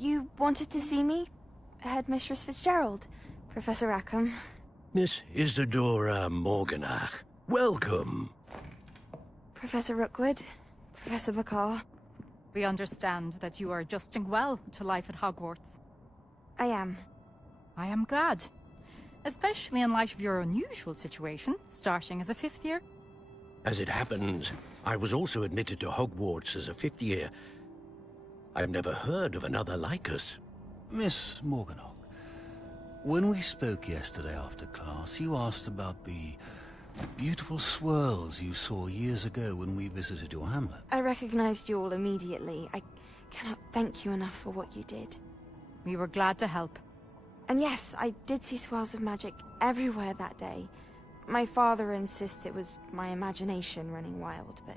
You wanted to see me? Headmistress Fitzgerald, Professor Rackham. Miss Isadora Morganach, welcome. Professor Rookwood, Professor Bakar. We understand that you are adjusting well to life at Hogwarts. I am. I am glad. Especially in light of your unusual situation, starting as a 5th year. As it happens, I was also admitted to Hogwarts as a 5th year. I've never heard of another like us. Miss Morganach, when we spoke yesterday after class, you asked about the beautiful swirls you saw years ago when we visited your hamlet. I recognized you all immediately. I cannot thank you enough for what you did. We were glad to help. And yes, I did see swirls of magic everywhere that day. My father insists it was my imagination running wild, but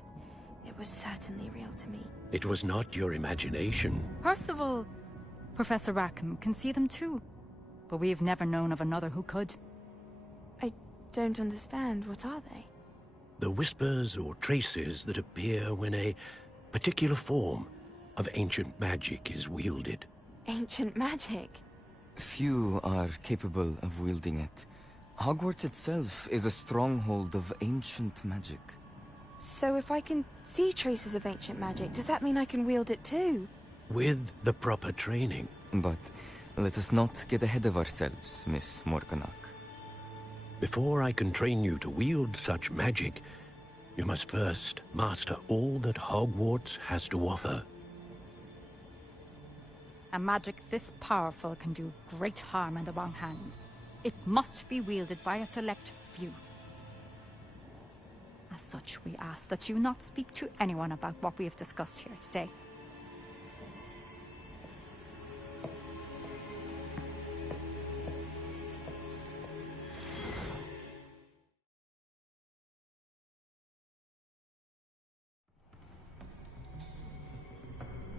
it was certainly real to me. It was not your imagination. Percival, Professor Rackham can see them too. But we've never known of another who could. I don't understand. What are they? The whispers or traces that appear when a particular form of ancient magic is wielded. Ancient magic? Few are capable of wielding it. Hogwarts itself is a stronghold of ancient magic. So if I can see traces of ancient magic, does that mean I can wield it too? With the proper training. But let us not get ahead of ourselves, Miss Morganach. Before I can train you to wield such magic, you must first master all that Hogwarts has to offer. A magic this powerful can do great harm in the wrong hands. It must be wielded by a select few. As such, we ask that you not speak to anyone about what we have discussed here today.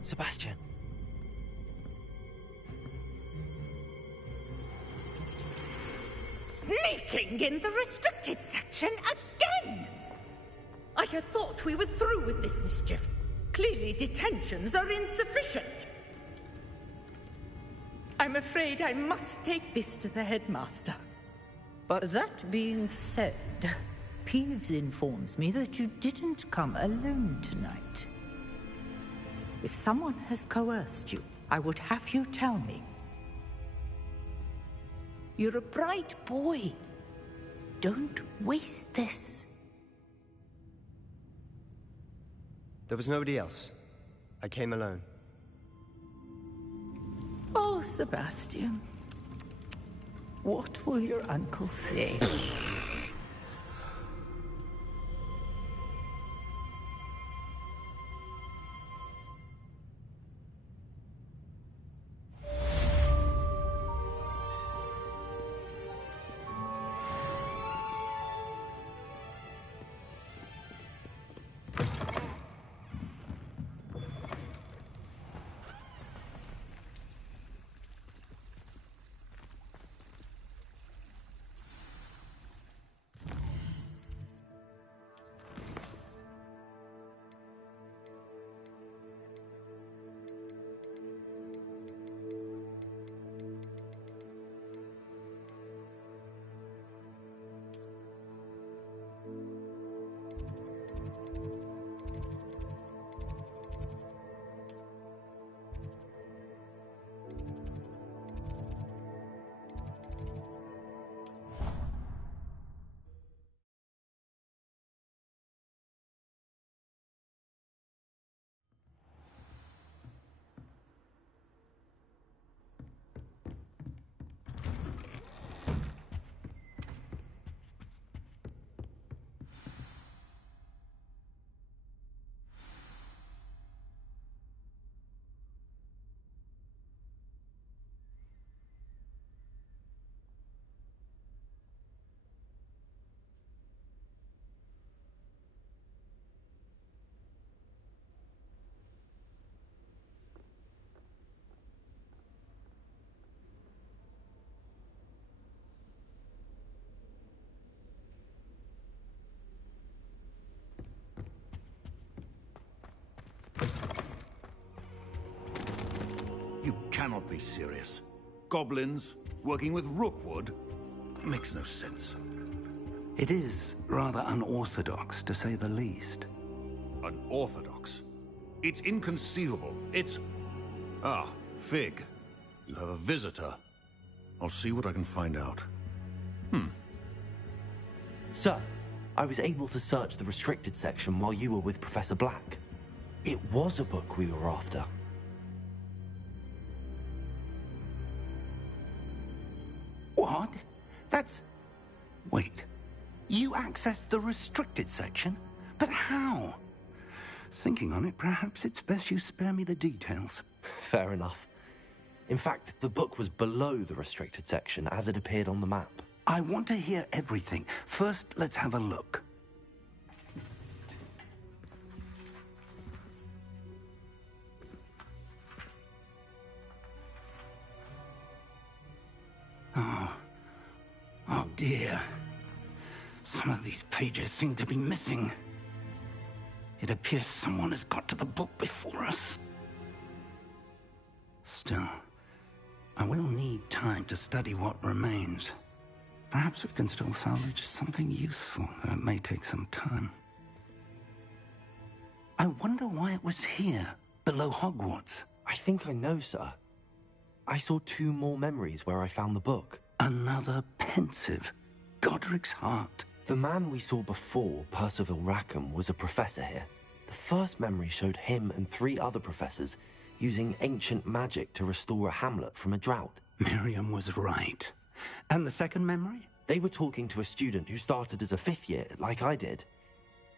Sebastian. Sneaking in the restricted section again! I had thought we were through with this mischief. Clearly detentions are insufficient. I'm afraid I must take this to the headmaster. But that being said, Peeves informs me that you didn't come alone tonight. If someone has coerced you, I would have you tell me. You're a bright boy. Don't waste this. There was nobody else. I came alone. Oh, Sebastian. What will your uncle say? You cannot be serious. Goblins working with Rookwood makes no sense. It is rather unorthodox, to say the least. Unorthodox? It's inconceivable. It's... Ah, Fig. You have a visitor. I'll see what I can find out. Sir, I was able to search the restricted section while you were with Professor Black. It was a book we were after. What? That's... Wait. You accessed the restricted section? But how? Thinking on it, perhaps it's best you spare me the details. Fair enough. In fact, the book was below the restricted section as it appeared on the map. I want to hear everything. First, let's have a look. Oh dear. Some of these pages seem to be missing. It appears someone has got to the book before us. Still, I will need time to study what remains. Perhaps we can still salvage something useful, though it may take some time. I wonder why it was here, below Hogwarts. I think I know, sir. I saw 2 more memories where I found the book. Another pensive. Godric's heart. The man we saw before, Percival Rackham, was a professor here. The first memory showed him and 3 other professors using ancient magic to restore a hamlet from a drought. Miriam was right. And the second memory? They were talking to a student who started as a 5th year, like I did.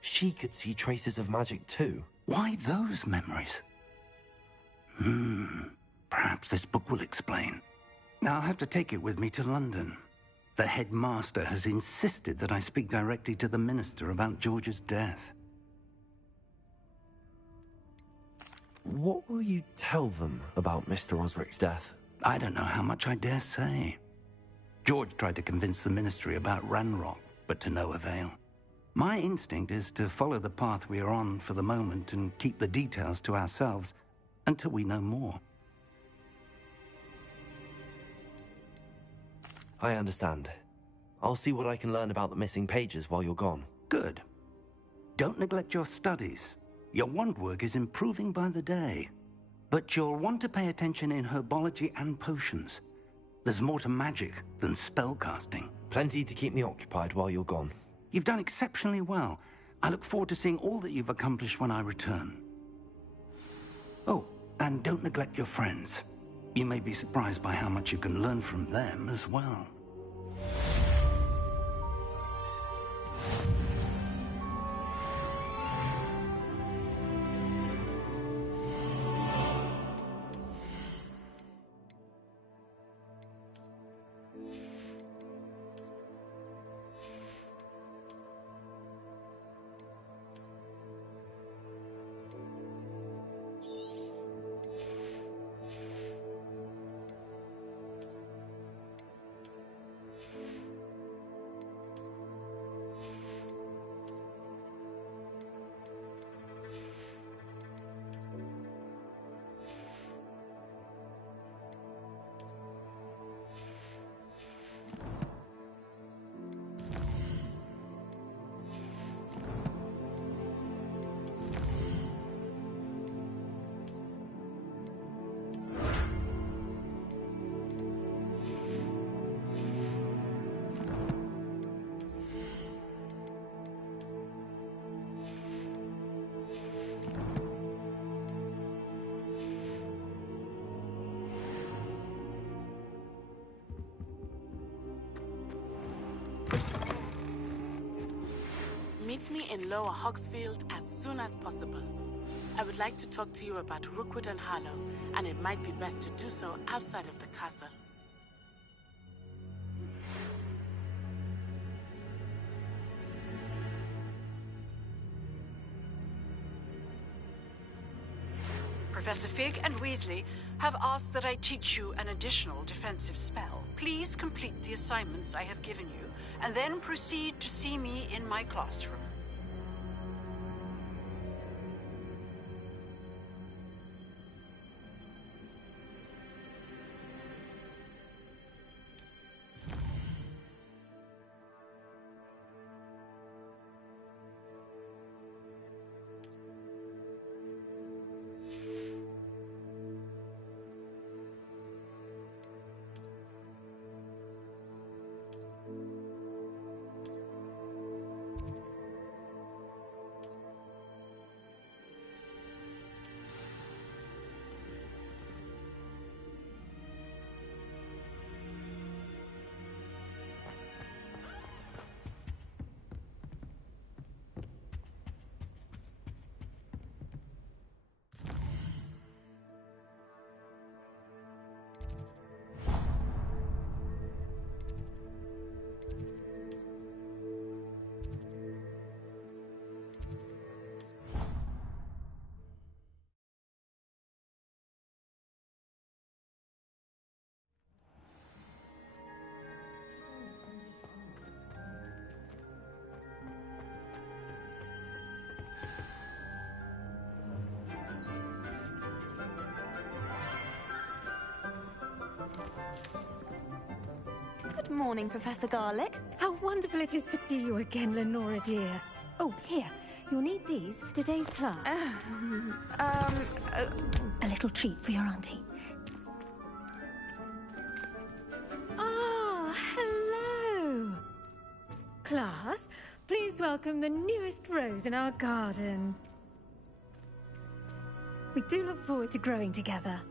She could see traces of magic too. Why those memories? Perhaps this book will explain. I'll have to take it with me to London. The headmaster has insisted that I speak directly to the minister about George's death. What will you tell them about Mr. Osric's death? I don't know how much I dare say. George tried to convince the Ministry about Ranrock, but to no avail. My instinct is to follow the path we are on for the moment and keep the details to ourselves until we know more. I understand. I'll see what I can learn about the missing pages while you're gone. Good. Don't neglect your studies. Your wand work is improving by the day. But you'll want to pay attention in herbology and potions. There's more to magic than spellcasting. Plenty to keep me occupied while you're gone. You've done exceptionally well. I look forward to seeing all that you've accomplished when I return. Oh, and don't neglect your friends. You may be surprised by how much you can learn from them as well. Meet me in Lower Hogsfield as soon as possible. I would like to talk to you about Rookwood and Harlow, and it might be best to do so outside of the castle. Professor Fig and Weasley have asked that I teach you an additional defensive spell. Please complete the assignments I have given you, and then proceed to see me in my classroom. Good morning, Professor Garlick. How wonderful it is to see you again, Lenora dear. Oh, here. You'll need these for today's class. A little treat for your auntie. Ah, hello. Class, please welcome the newest rose in our garden. We do look forward to growing together.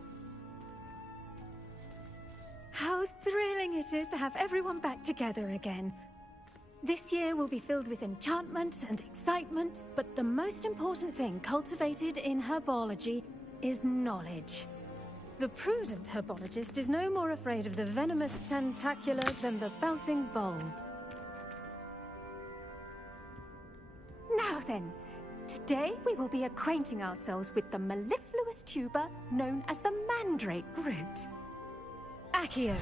How thrilling it is to have everyone back together again. This year will be filled with enchantment and excitement, but the most important thing cultivated in herbology is knowledge. The prudent herbologist is no more afraid of the venomous tentacula than the bouncing bowl. Now then, today we will be acquainting ourselves with the mellifluous tuber known as the mandrake root. Accio.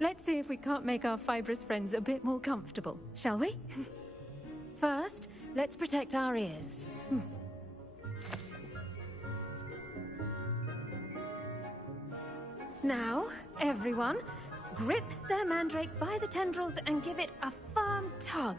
Let's see if we can't make our fibrous friends a bit more comfortable, shall we? First, let's protect our ears. Now, everyone, grip their mandrake by the tendrils and give it a firm tug.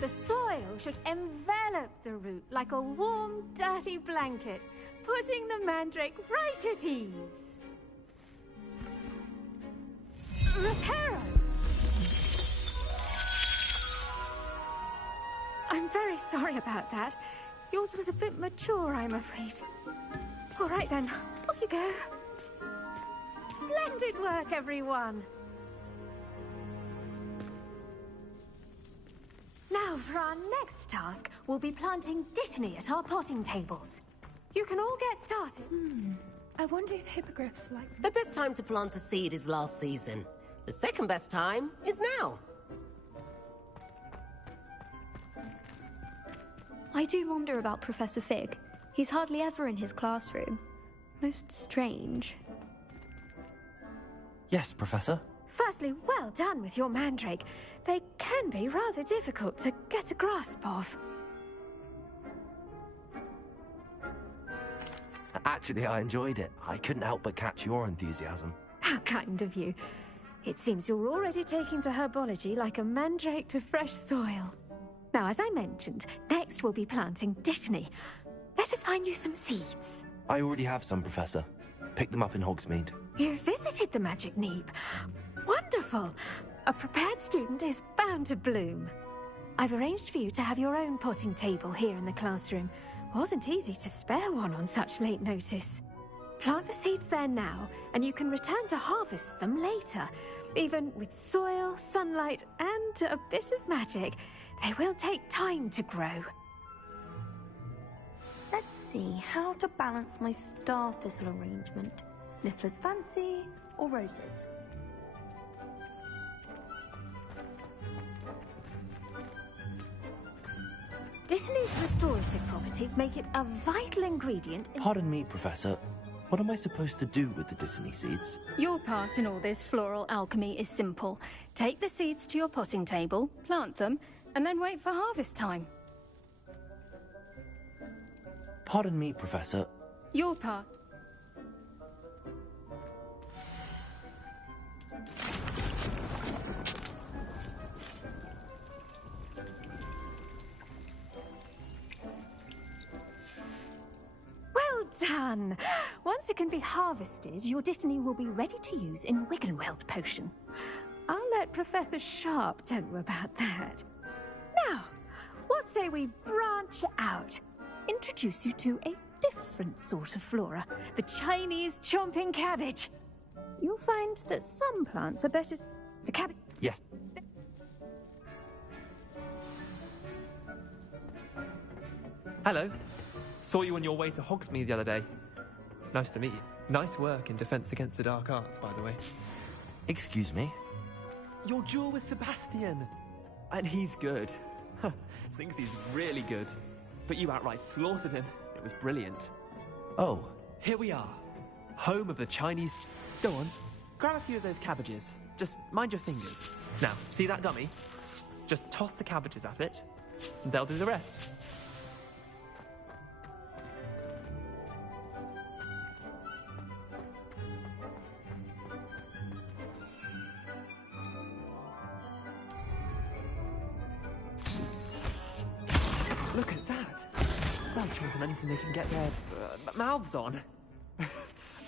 The soil should envelop the root like a warm, dirty blanket, putting the mandrake right at ease. Reparo! I'm very sorry about that. Yours was a bit mature, I'm afraid. All right then, off you go. Splendid work, everyone. Now, for our next task, we'll be planting Dittany at our potting tables. You can all get started. I wonder if hippogriffs like... The best time to plant a seed is last season. The second best time is now. I do wonder about Professor Fig. He's hardly ever in his classroom. Most strange. Yes, Professor? Firstly, well done with your mandrake. They can be rather difficult to get a grasp of. Actually, I enjoyed it. I couldn't help but catch your enthusiasm. How kind of you. It seems you're already taking to herbology like a mandrake to fresh soil. Now, as I mentioned, next we'll be planting Dittany. Let us find you some seeds. I already have some, Professor. Picked them up in Hogsmeade. You visited the Magic Neep. Wonderful! A prepared student is bound to bloom. I've arranged for you to have your own potting table here in the classroom. Wasn't easy to spare one on such late notice. Plant the seeds there now, and you can return to harvest them later. Even with soil, sunlight, and a bit of magic, they will take time to grow. Let's see how to balance my star thistle arrangement. Niffler's fancy or roses? Dittany's restorative properties make it a vital ingredient in... Pardon me, Professor. What am I supposed to do with the Dittany seeds? Your part in all this floral alchemy is simple. Take the seeds to your potting table, plant them, and then wait for harvest time. Pardon me, Professor. Your part. Well done! Once it can be harvested, your Dittany will be ready to use in Wiggenweld potion. I'll let Professor Sharp tell you about that. Now, what say we branch out? Introduce you to a different sort of flora, the Chinese chomping cabbage. You'll find that some plants are better... The cabbage... Yes. Hello. Saw you on your way to Hogsmeade the other day. Nice to meet you. Nice work in Defense Against the Dark Arts, by the way. Excuse me? Your duel with Sebastian. And he's good. Thinks he's really good. But you outright slaughtered him. It was brilliant. Oh. Here we are. Home of the Chinese... Go on. Grab a few of those cabbages. Just mind your fingers. Now, see that dummy? Just toss the cabbages at it. And they'll do the rest. Look at that! They'll choke on anything they can get their mouths on.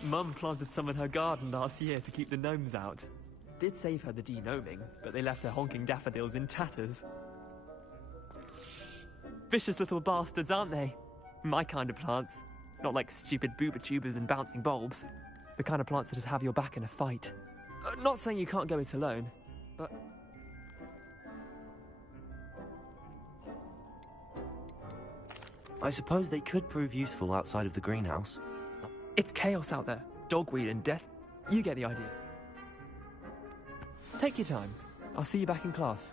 Mum planted some in her garden last year to keep the gnomes out. Did save her the de-gnoming, but they left her honking daffodils in tatters. Vicious little bastards, aren't they? My kind of plants. Not like stupid booba tubers and bouncing bulbs. The kind of plants that'd have your back in a fight. Not saying you can't go it alone, but... I suppose they could prove useful outside of the greenhouse. It's chaos out there. Dogweed and death. You get the idea. Take your time. I'll see you back in class.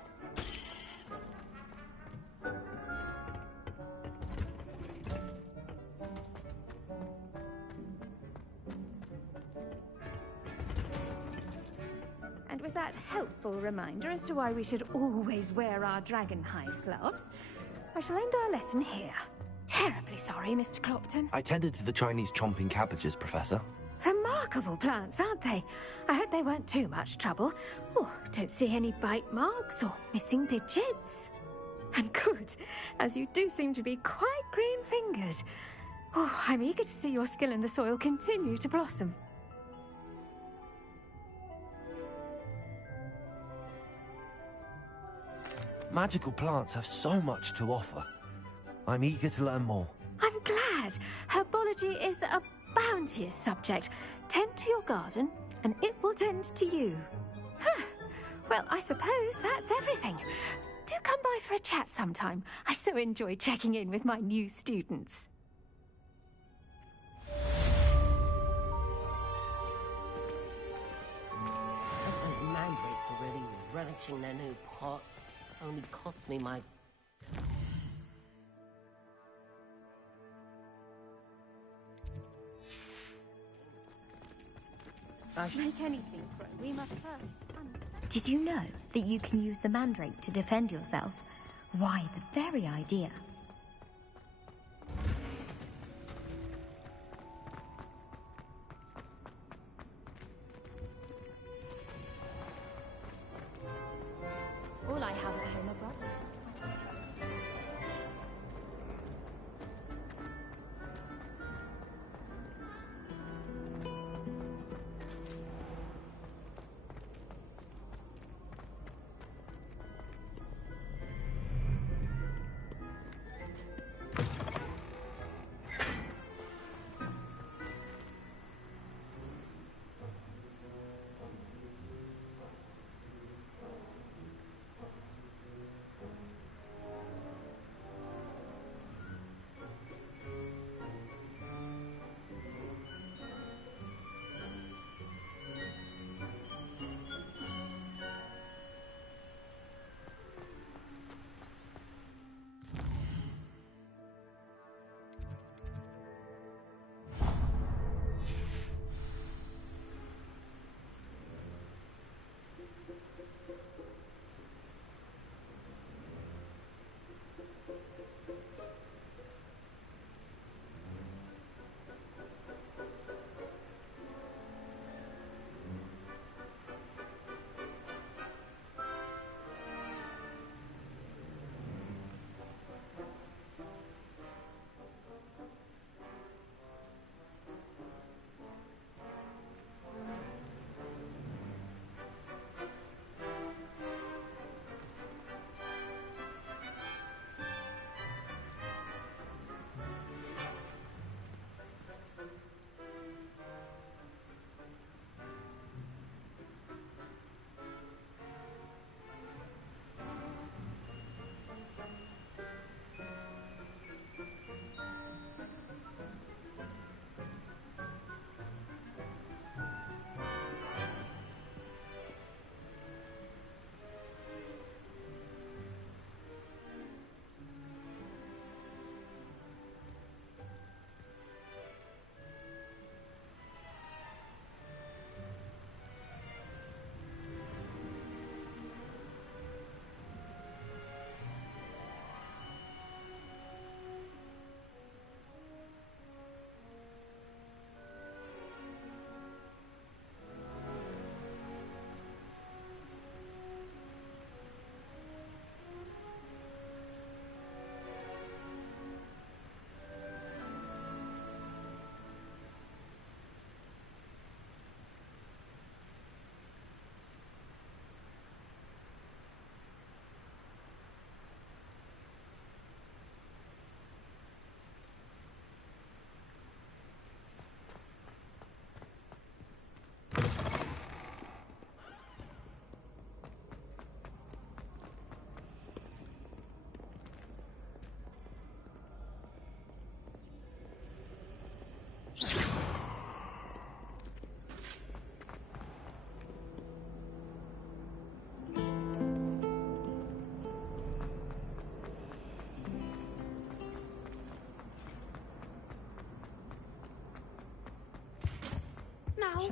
And with that helpful reminder as to why we should always wear our dragon hide gloves, I shall end our lesson here. Terribly sorry, Mr. Clopton. I tended to the Chinese chomping cabbages, Professor. Remarkable plants, aren't they? I hope they weren't too much trouble. Oh, don't see any bite marks or missing digits. And good, as you do seem to be quite green-fingered. Oh, I'm eager to see your skill in the soil continue to blossom. Magical plants have so much to offer. I'm eager to learn more. I'm glad. Herbology is a bounteous subject. Tend to your garden, and it will tend to you. Huh. Well, I suppose that's everything. Do come by for a chat sometime. I so enjoy checking in with my new students. Those mandrakes are really relishing their new pots. Only cost me my... Make anything grow. We must first. Did you know that you can use the mandrake to defend yourself? Why, the very idea. All I have at home are brothers.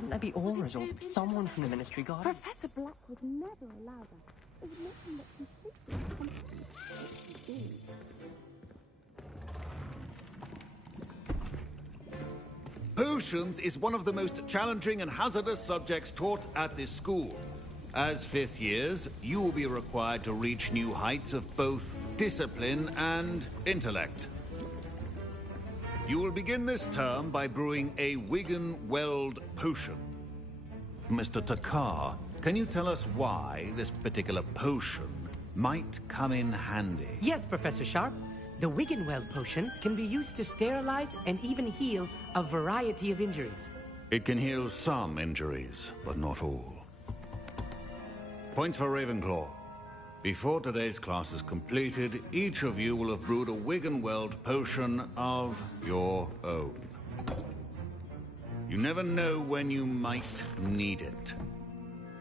Shouldn't there be auras or someone from the Ministry Guard? Professor Black would never allow that. It would make him look completely Potions is one of the most challenging and hazardous subjects taught at this school. As fifth years, you will be required to reach new heights of both discipline and intellect. You will begin this term by brewing a Wigan-Weld potion. Mr. Takar, can you tell us why this particular potion might come in handy? Yes, Professor Sharp. The Wiggenweld potion can be used to sterilize and even heal a variety of injuries. It can heal some injuries, but not all. Points for Ravenclaw. Before today's class is completed, each of you will have brewed a Wiggenweld potion of your own. You never know when you might need it.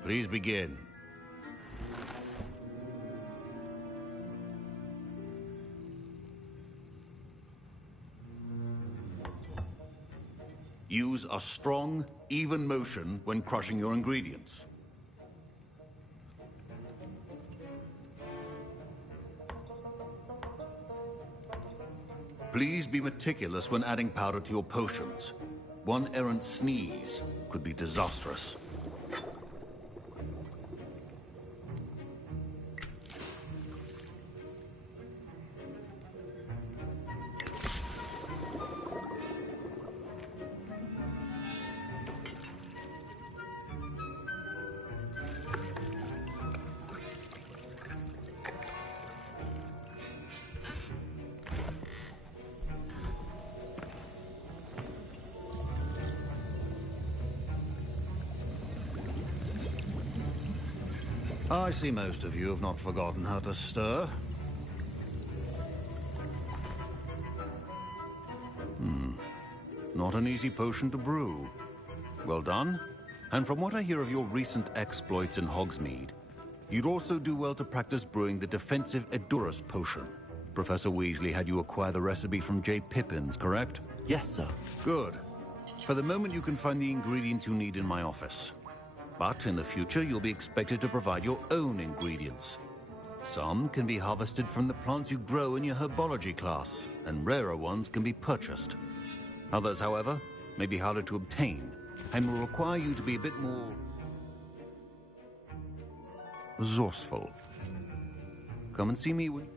Please begin. Use a strong, even motion when crushing your ingredients. Please be meticulous when adding powder to your potions. One errant sneeze could be disastrous. I see most of you have not forgotten how to stir. Not an easy potion to brew. Well done. And from what I hear of your recent exploits in Hogsmeade, you'd also do well to practice brewing the defensive Edurus potion. Professor Weasley had you acquire the recipe from J. Pippins, correct? Yes, sir. Good. For the moment, you can find the ingredients you need in my office. But in the future, you'll be expected to provide your own ingredients. Some can be harvested from the plants you grow in your herbology class, and rarer ones can be purchased. Others, however, may be harder to obtain, and will require you to be a bit more resourceful. Come and see me when...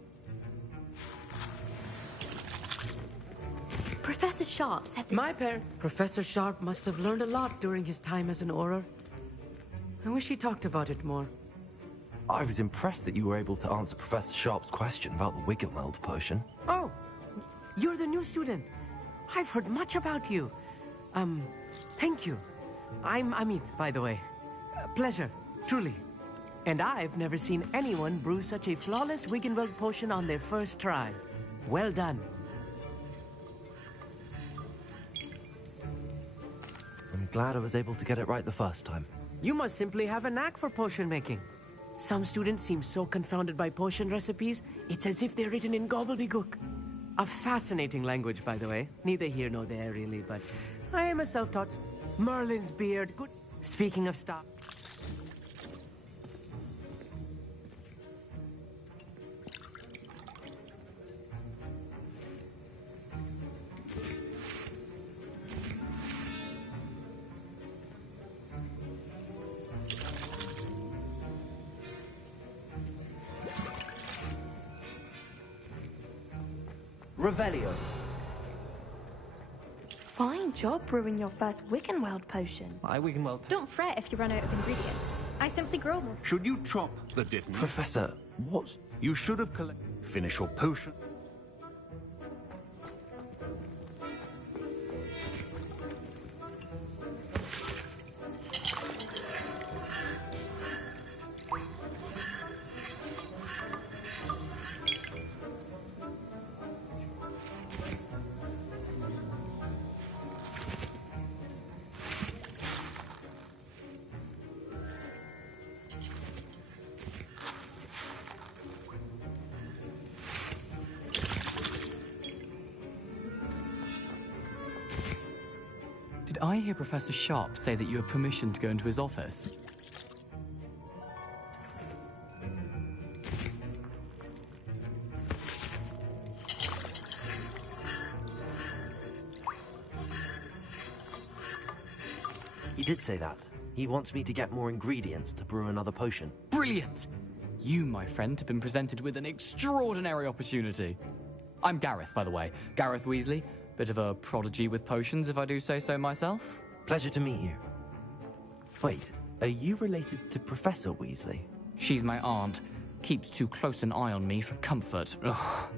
Professor Sharp said that... My parent, Professor Sharp, must have learned a lot during his time as an Auror. I wish he talked about it more. I was impressed that you were able to answer Professor Sharp's question about the Wiggenweld potion. Oh, you're the new student. I've heard much about you. Thank you. I'm Amit, by the way. Pleasure, truly. And I've never seen anyone brew such a flawless Wiggenweld potion on their first try. Well done. I'm glad I was able to get it right the first time. You must simply have a knack for potion making. Some students seem so confounded by potion recipes, it's as if they're written in gobbledygook. A fascinating language, by the way. Neither here nor there, really, but I am a self-taught. Merlin's beard, good. Speaking of stuff. Revelio. Fine job brewing your first Wiggenweld potion. My Wiggenweld... Don't fret if you run out of ingredients. I simply grow more. Should you chop the dittany? Professor, what? You should have collected... Finish your potion. I hear Professor Sharp say that you have permission to go into his office? He did say that. He wants me to get more ingredients to brew another potion. Brilliant! You, my friend, have been presented with an extraordinary opportunity. I'm Gareth, by the way. Gareth Weasley. Bit of a prodigy with potions, if I do say so myself. Pleasure to meet you. Wait, are you related to Professor Weasley? She's my aunt. Keeps too close an eye on me for comfort. Ugh.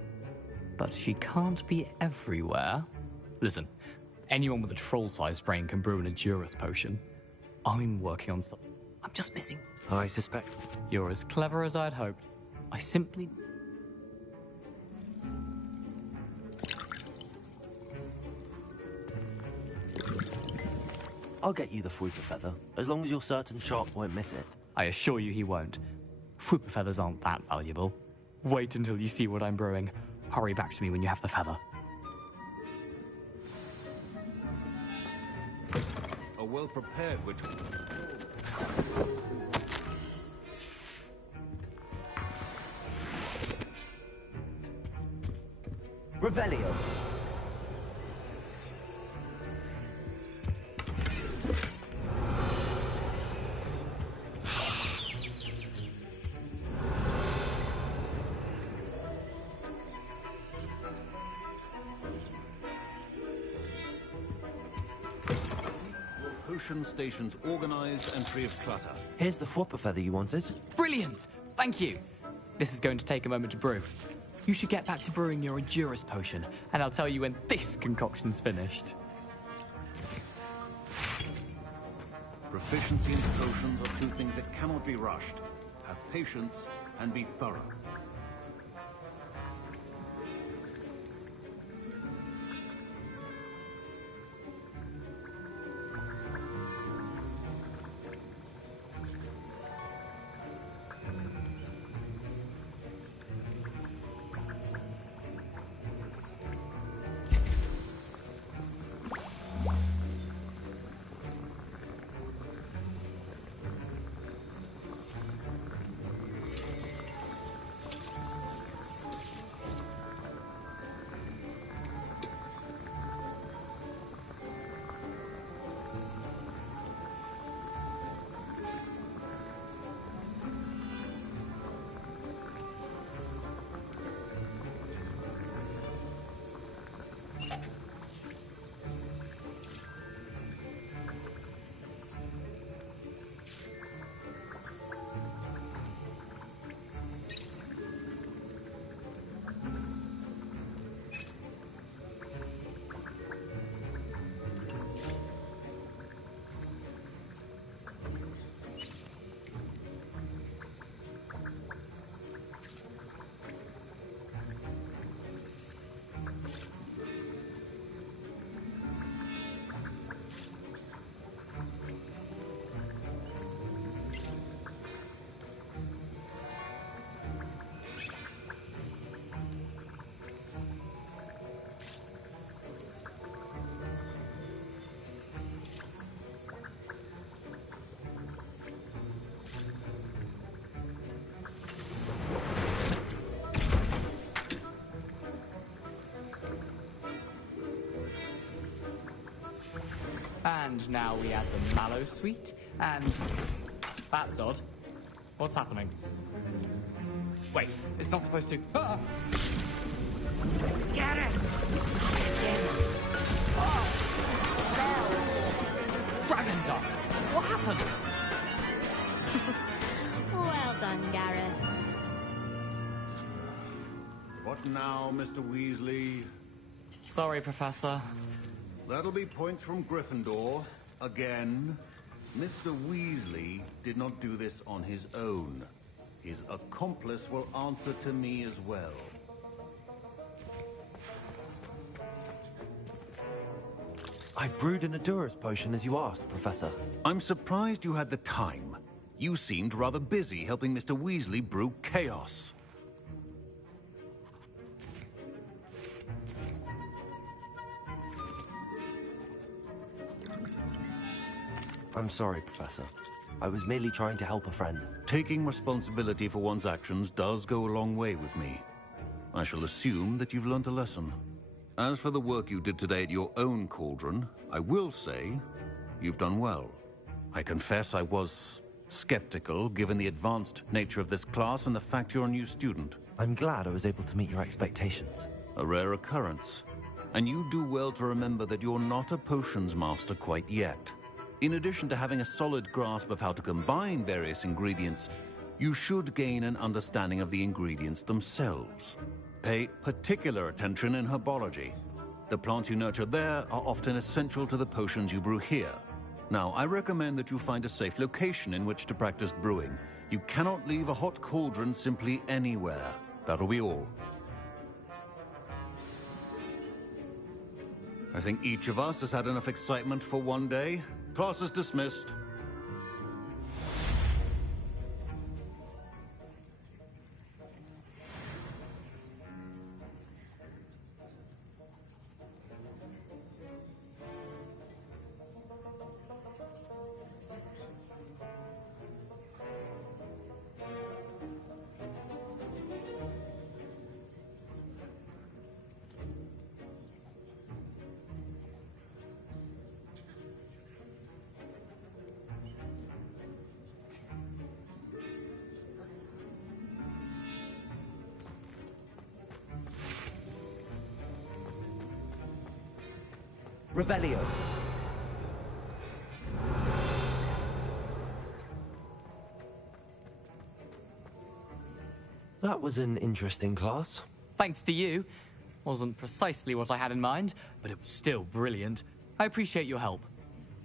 But she can't be everywhere. Listen, anyone with a troll-sized brain can brew an Edurus potion. I'm working on something. I'm just missing. I suspect. You're as clever as I'd hoped. I simply... I'll get you the Fwooper Feather, as long as you're certain Sharp won't miss it. I assure you he won't. Fwooper Feathers aren't that valuable. Wait until you see what I'm brewing. Hurry back to me when you have the feather. A well-prepared witch. Revelio. Potion stations organized and free of clutter. Here's the Fwooper Feather you wanted. Brilliant! Thank you! This is going to take a moment to brew. You should get back to brewing your Edurus potion, and I'll tell you when this concoction's finished. Proficiency in potions are two things that cannot be rushed. Have patience and be thorough. And now we add the mallow sweet, and... That's odd. What's happening? Wait, it's not supposed to... Ah! Get it! Oh! Dragon Dog! What happened? Well done, Gareth. What now, Mr. Weasley? Sorry, Professor. That'll be points from Gryffindor. Again. Mr. Weasley did not do this on his own. His accomplice will answer to me as well. I brewed an Edurus potion as you asked, Professor. I'm surprised you had the time. You seemed rather busy helping Mr. Weasley brew chaos. I'm sorry, Professor. I was merely trying to help a friend. Taking responsibility for one's actions does go a long way with me. I shall assume that you've learnt a lesson. As for the work you did today at your own cauldron, I will say you've done well. I confess I was skeptical, given the advanced nature of this class and the fact you're a new student. I'm glad I was able to meet your expectations. A rare occurrence. And you do well to remember that you're not a potions master quite yet. In addition to having a solid grasp of how to combine various ingredients, you should gain an understanding of the ingredients themselves. Pay particular attention in herbology. The plants you nurture there are often essential to the potions you brew here. Now, I recommend that you find a safe location in which to practice brewing. You cannot leave a hot cauldron simply anywhere. That'll be all. I think each of us has had enough excitement for one day. Class is dismissed. Revelio. That was an interesting class. Thanks to you. Wasn't precisely what I had in mind, but it was still brilliant. I appreciate your help.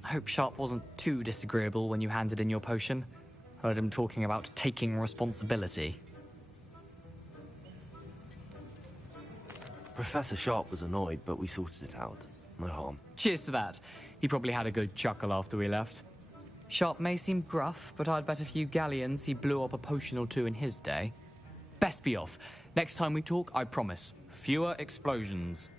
I hope Sharp wasn't too disagreeable when you handed in your potion. Heard him talking about taking responsibility. Professor Sharp was annoyed, but we sorted it out. No harm. Cheers to that. He probably had a good chuckle after we left. Sharp may seem gruff, but I'd bet a few galleons he blew up a potion or two in his day. Best be off. Next time we talk, I promise, fewer explosions.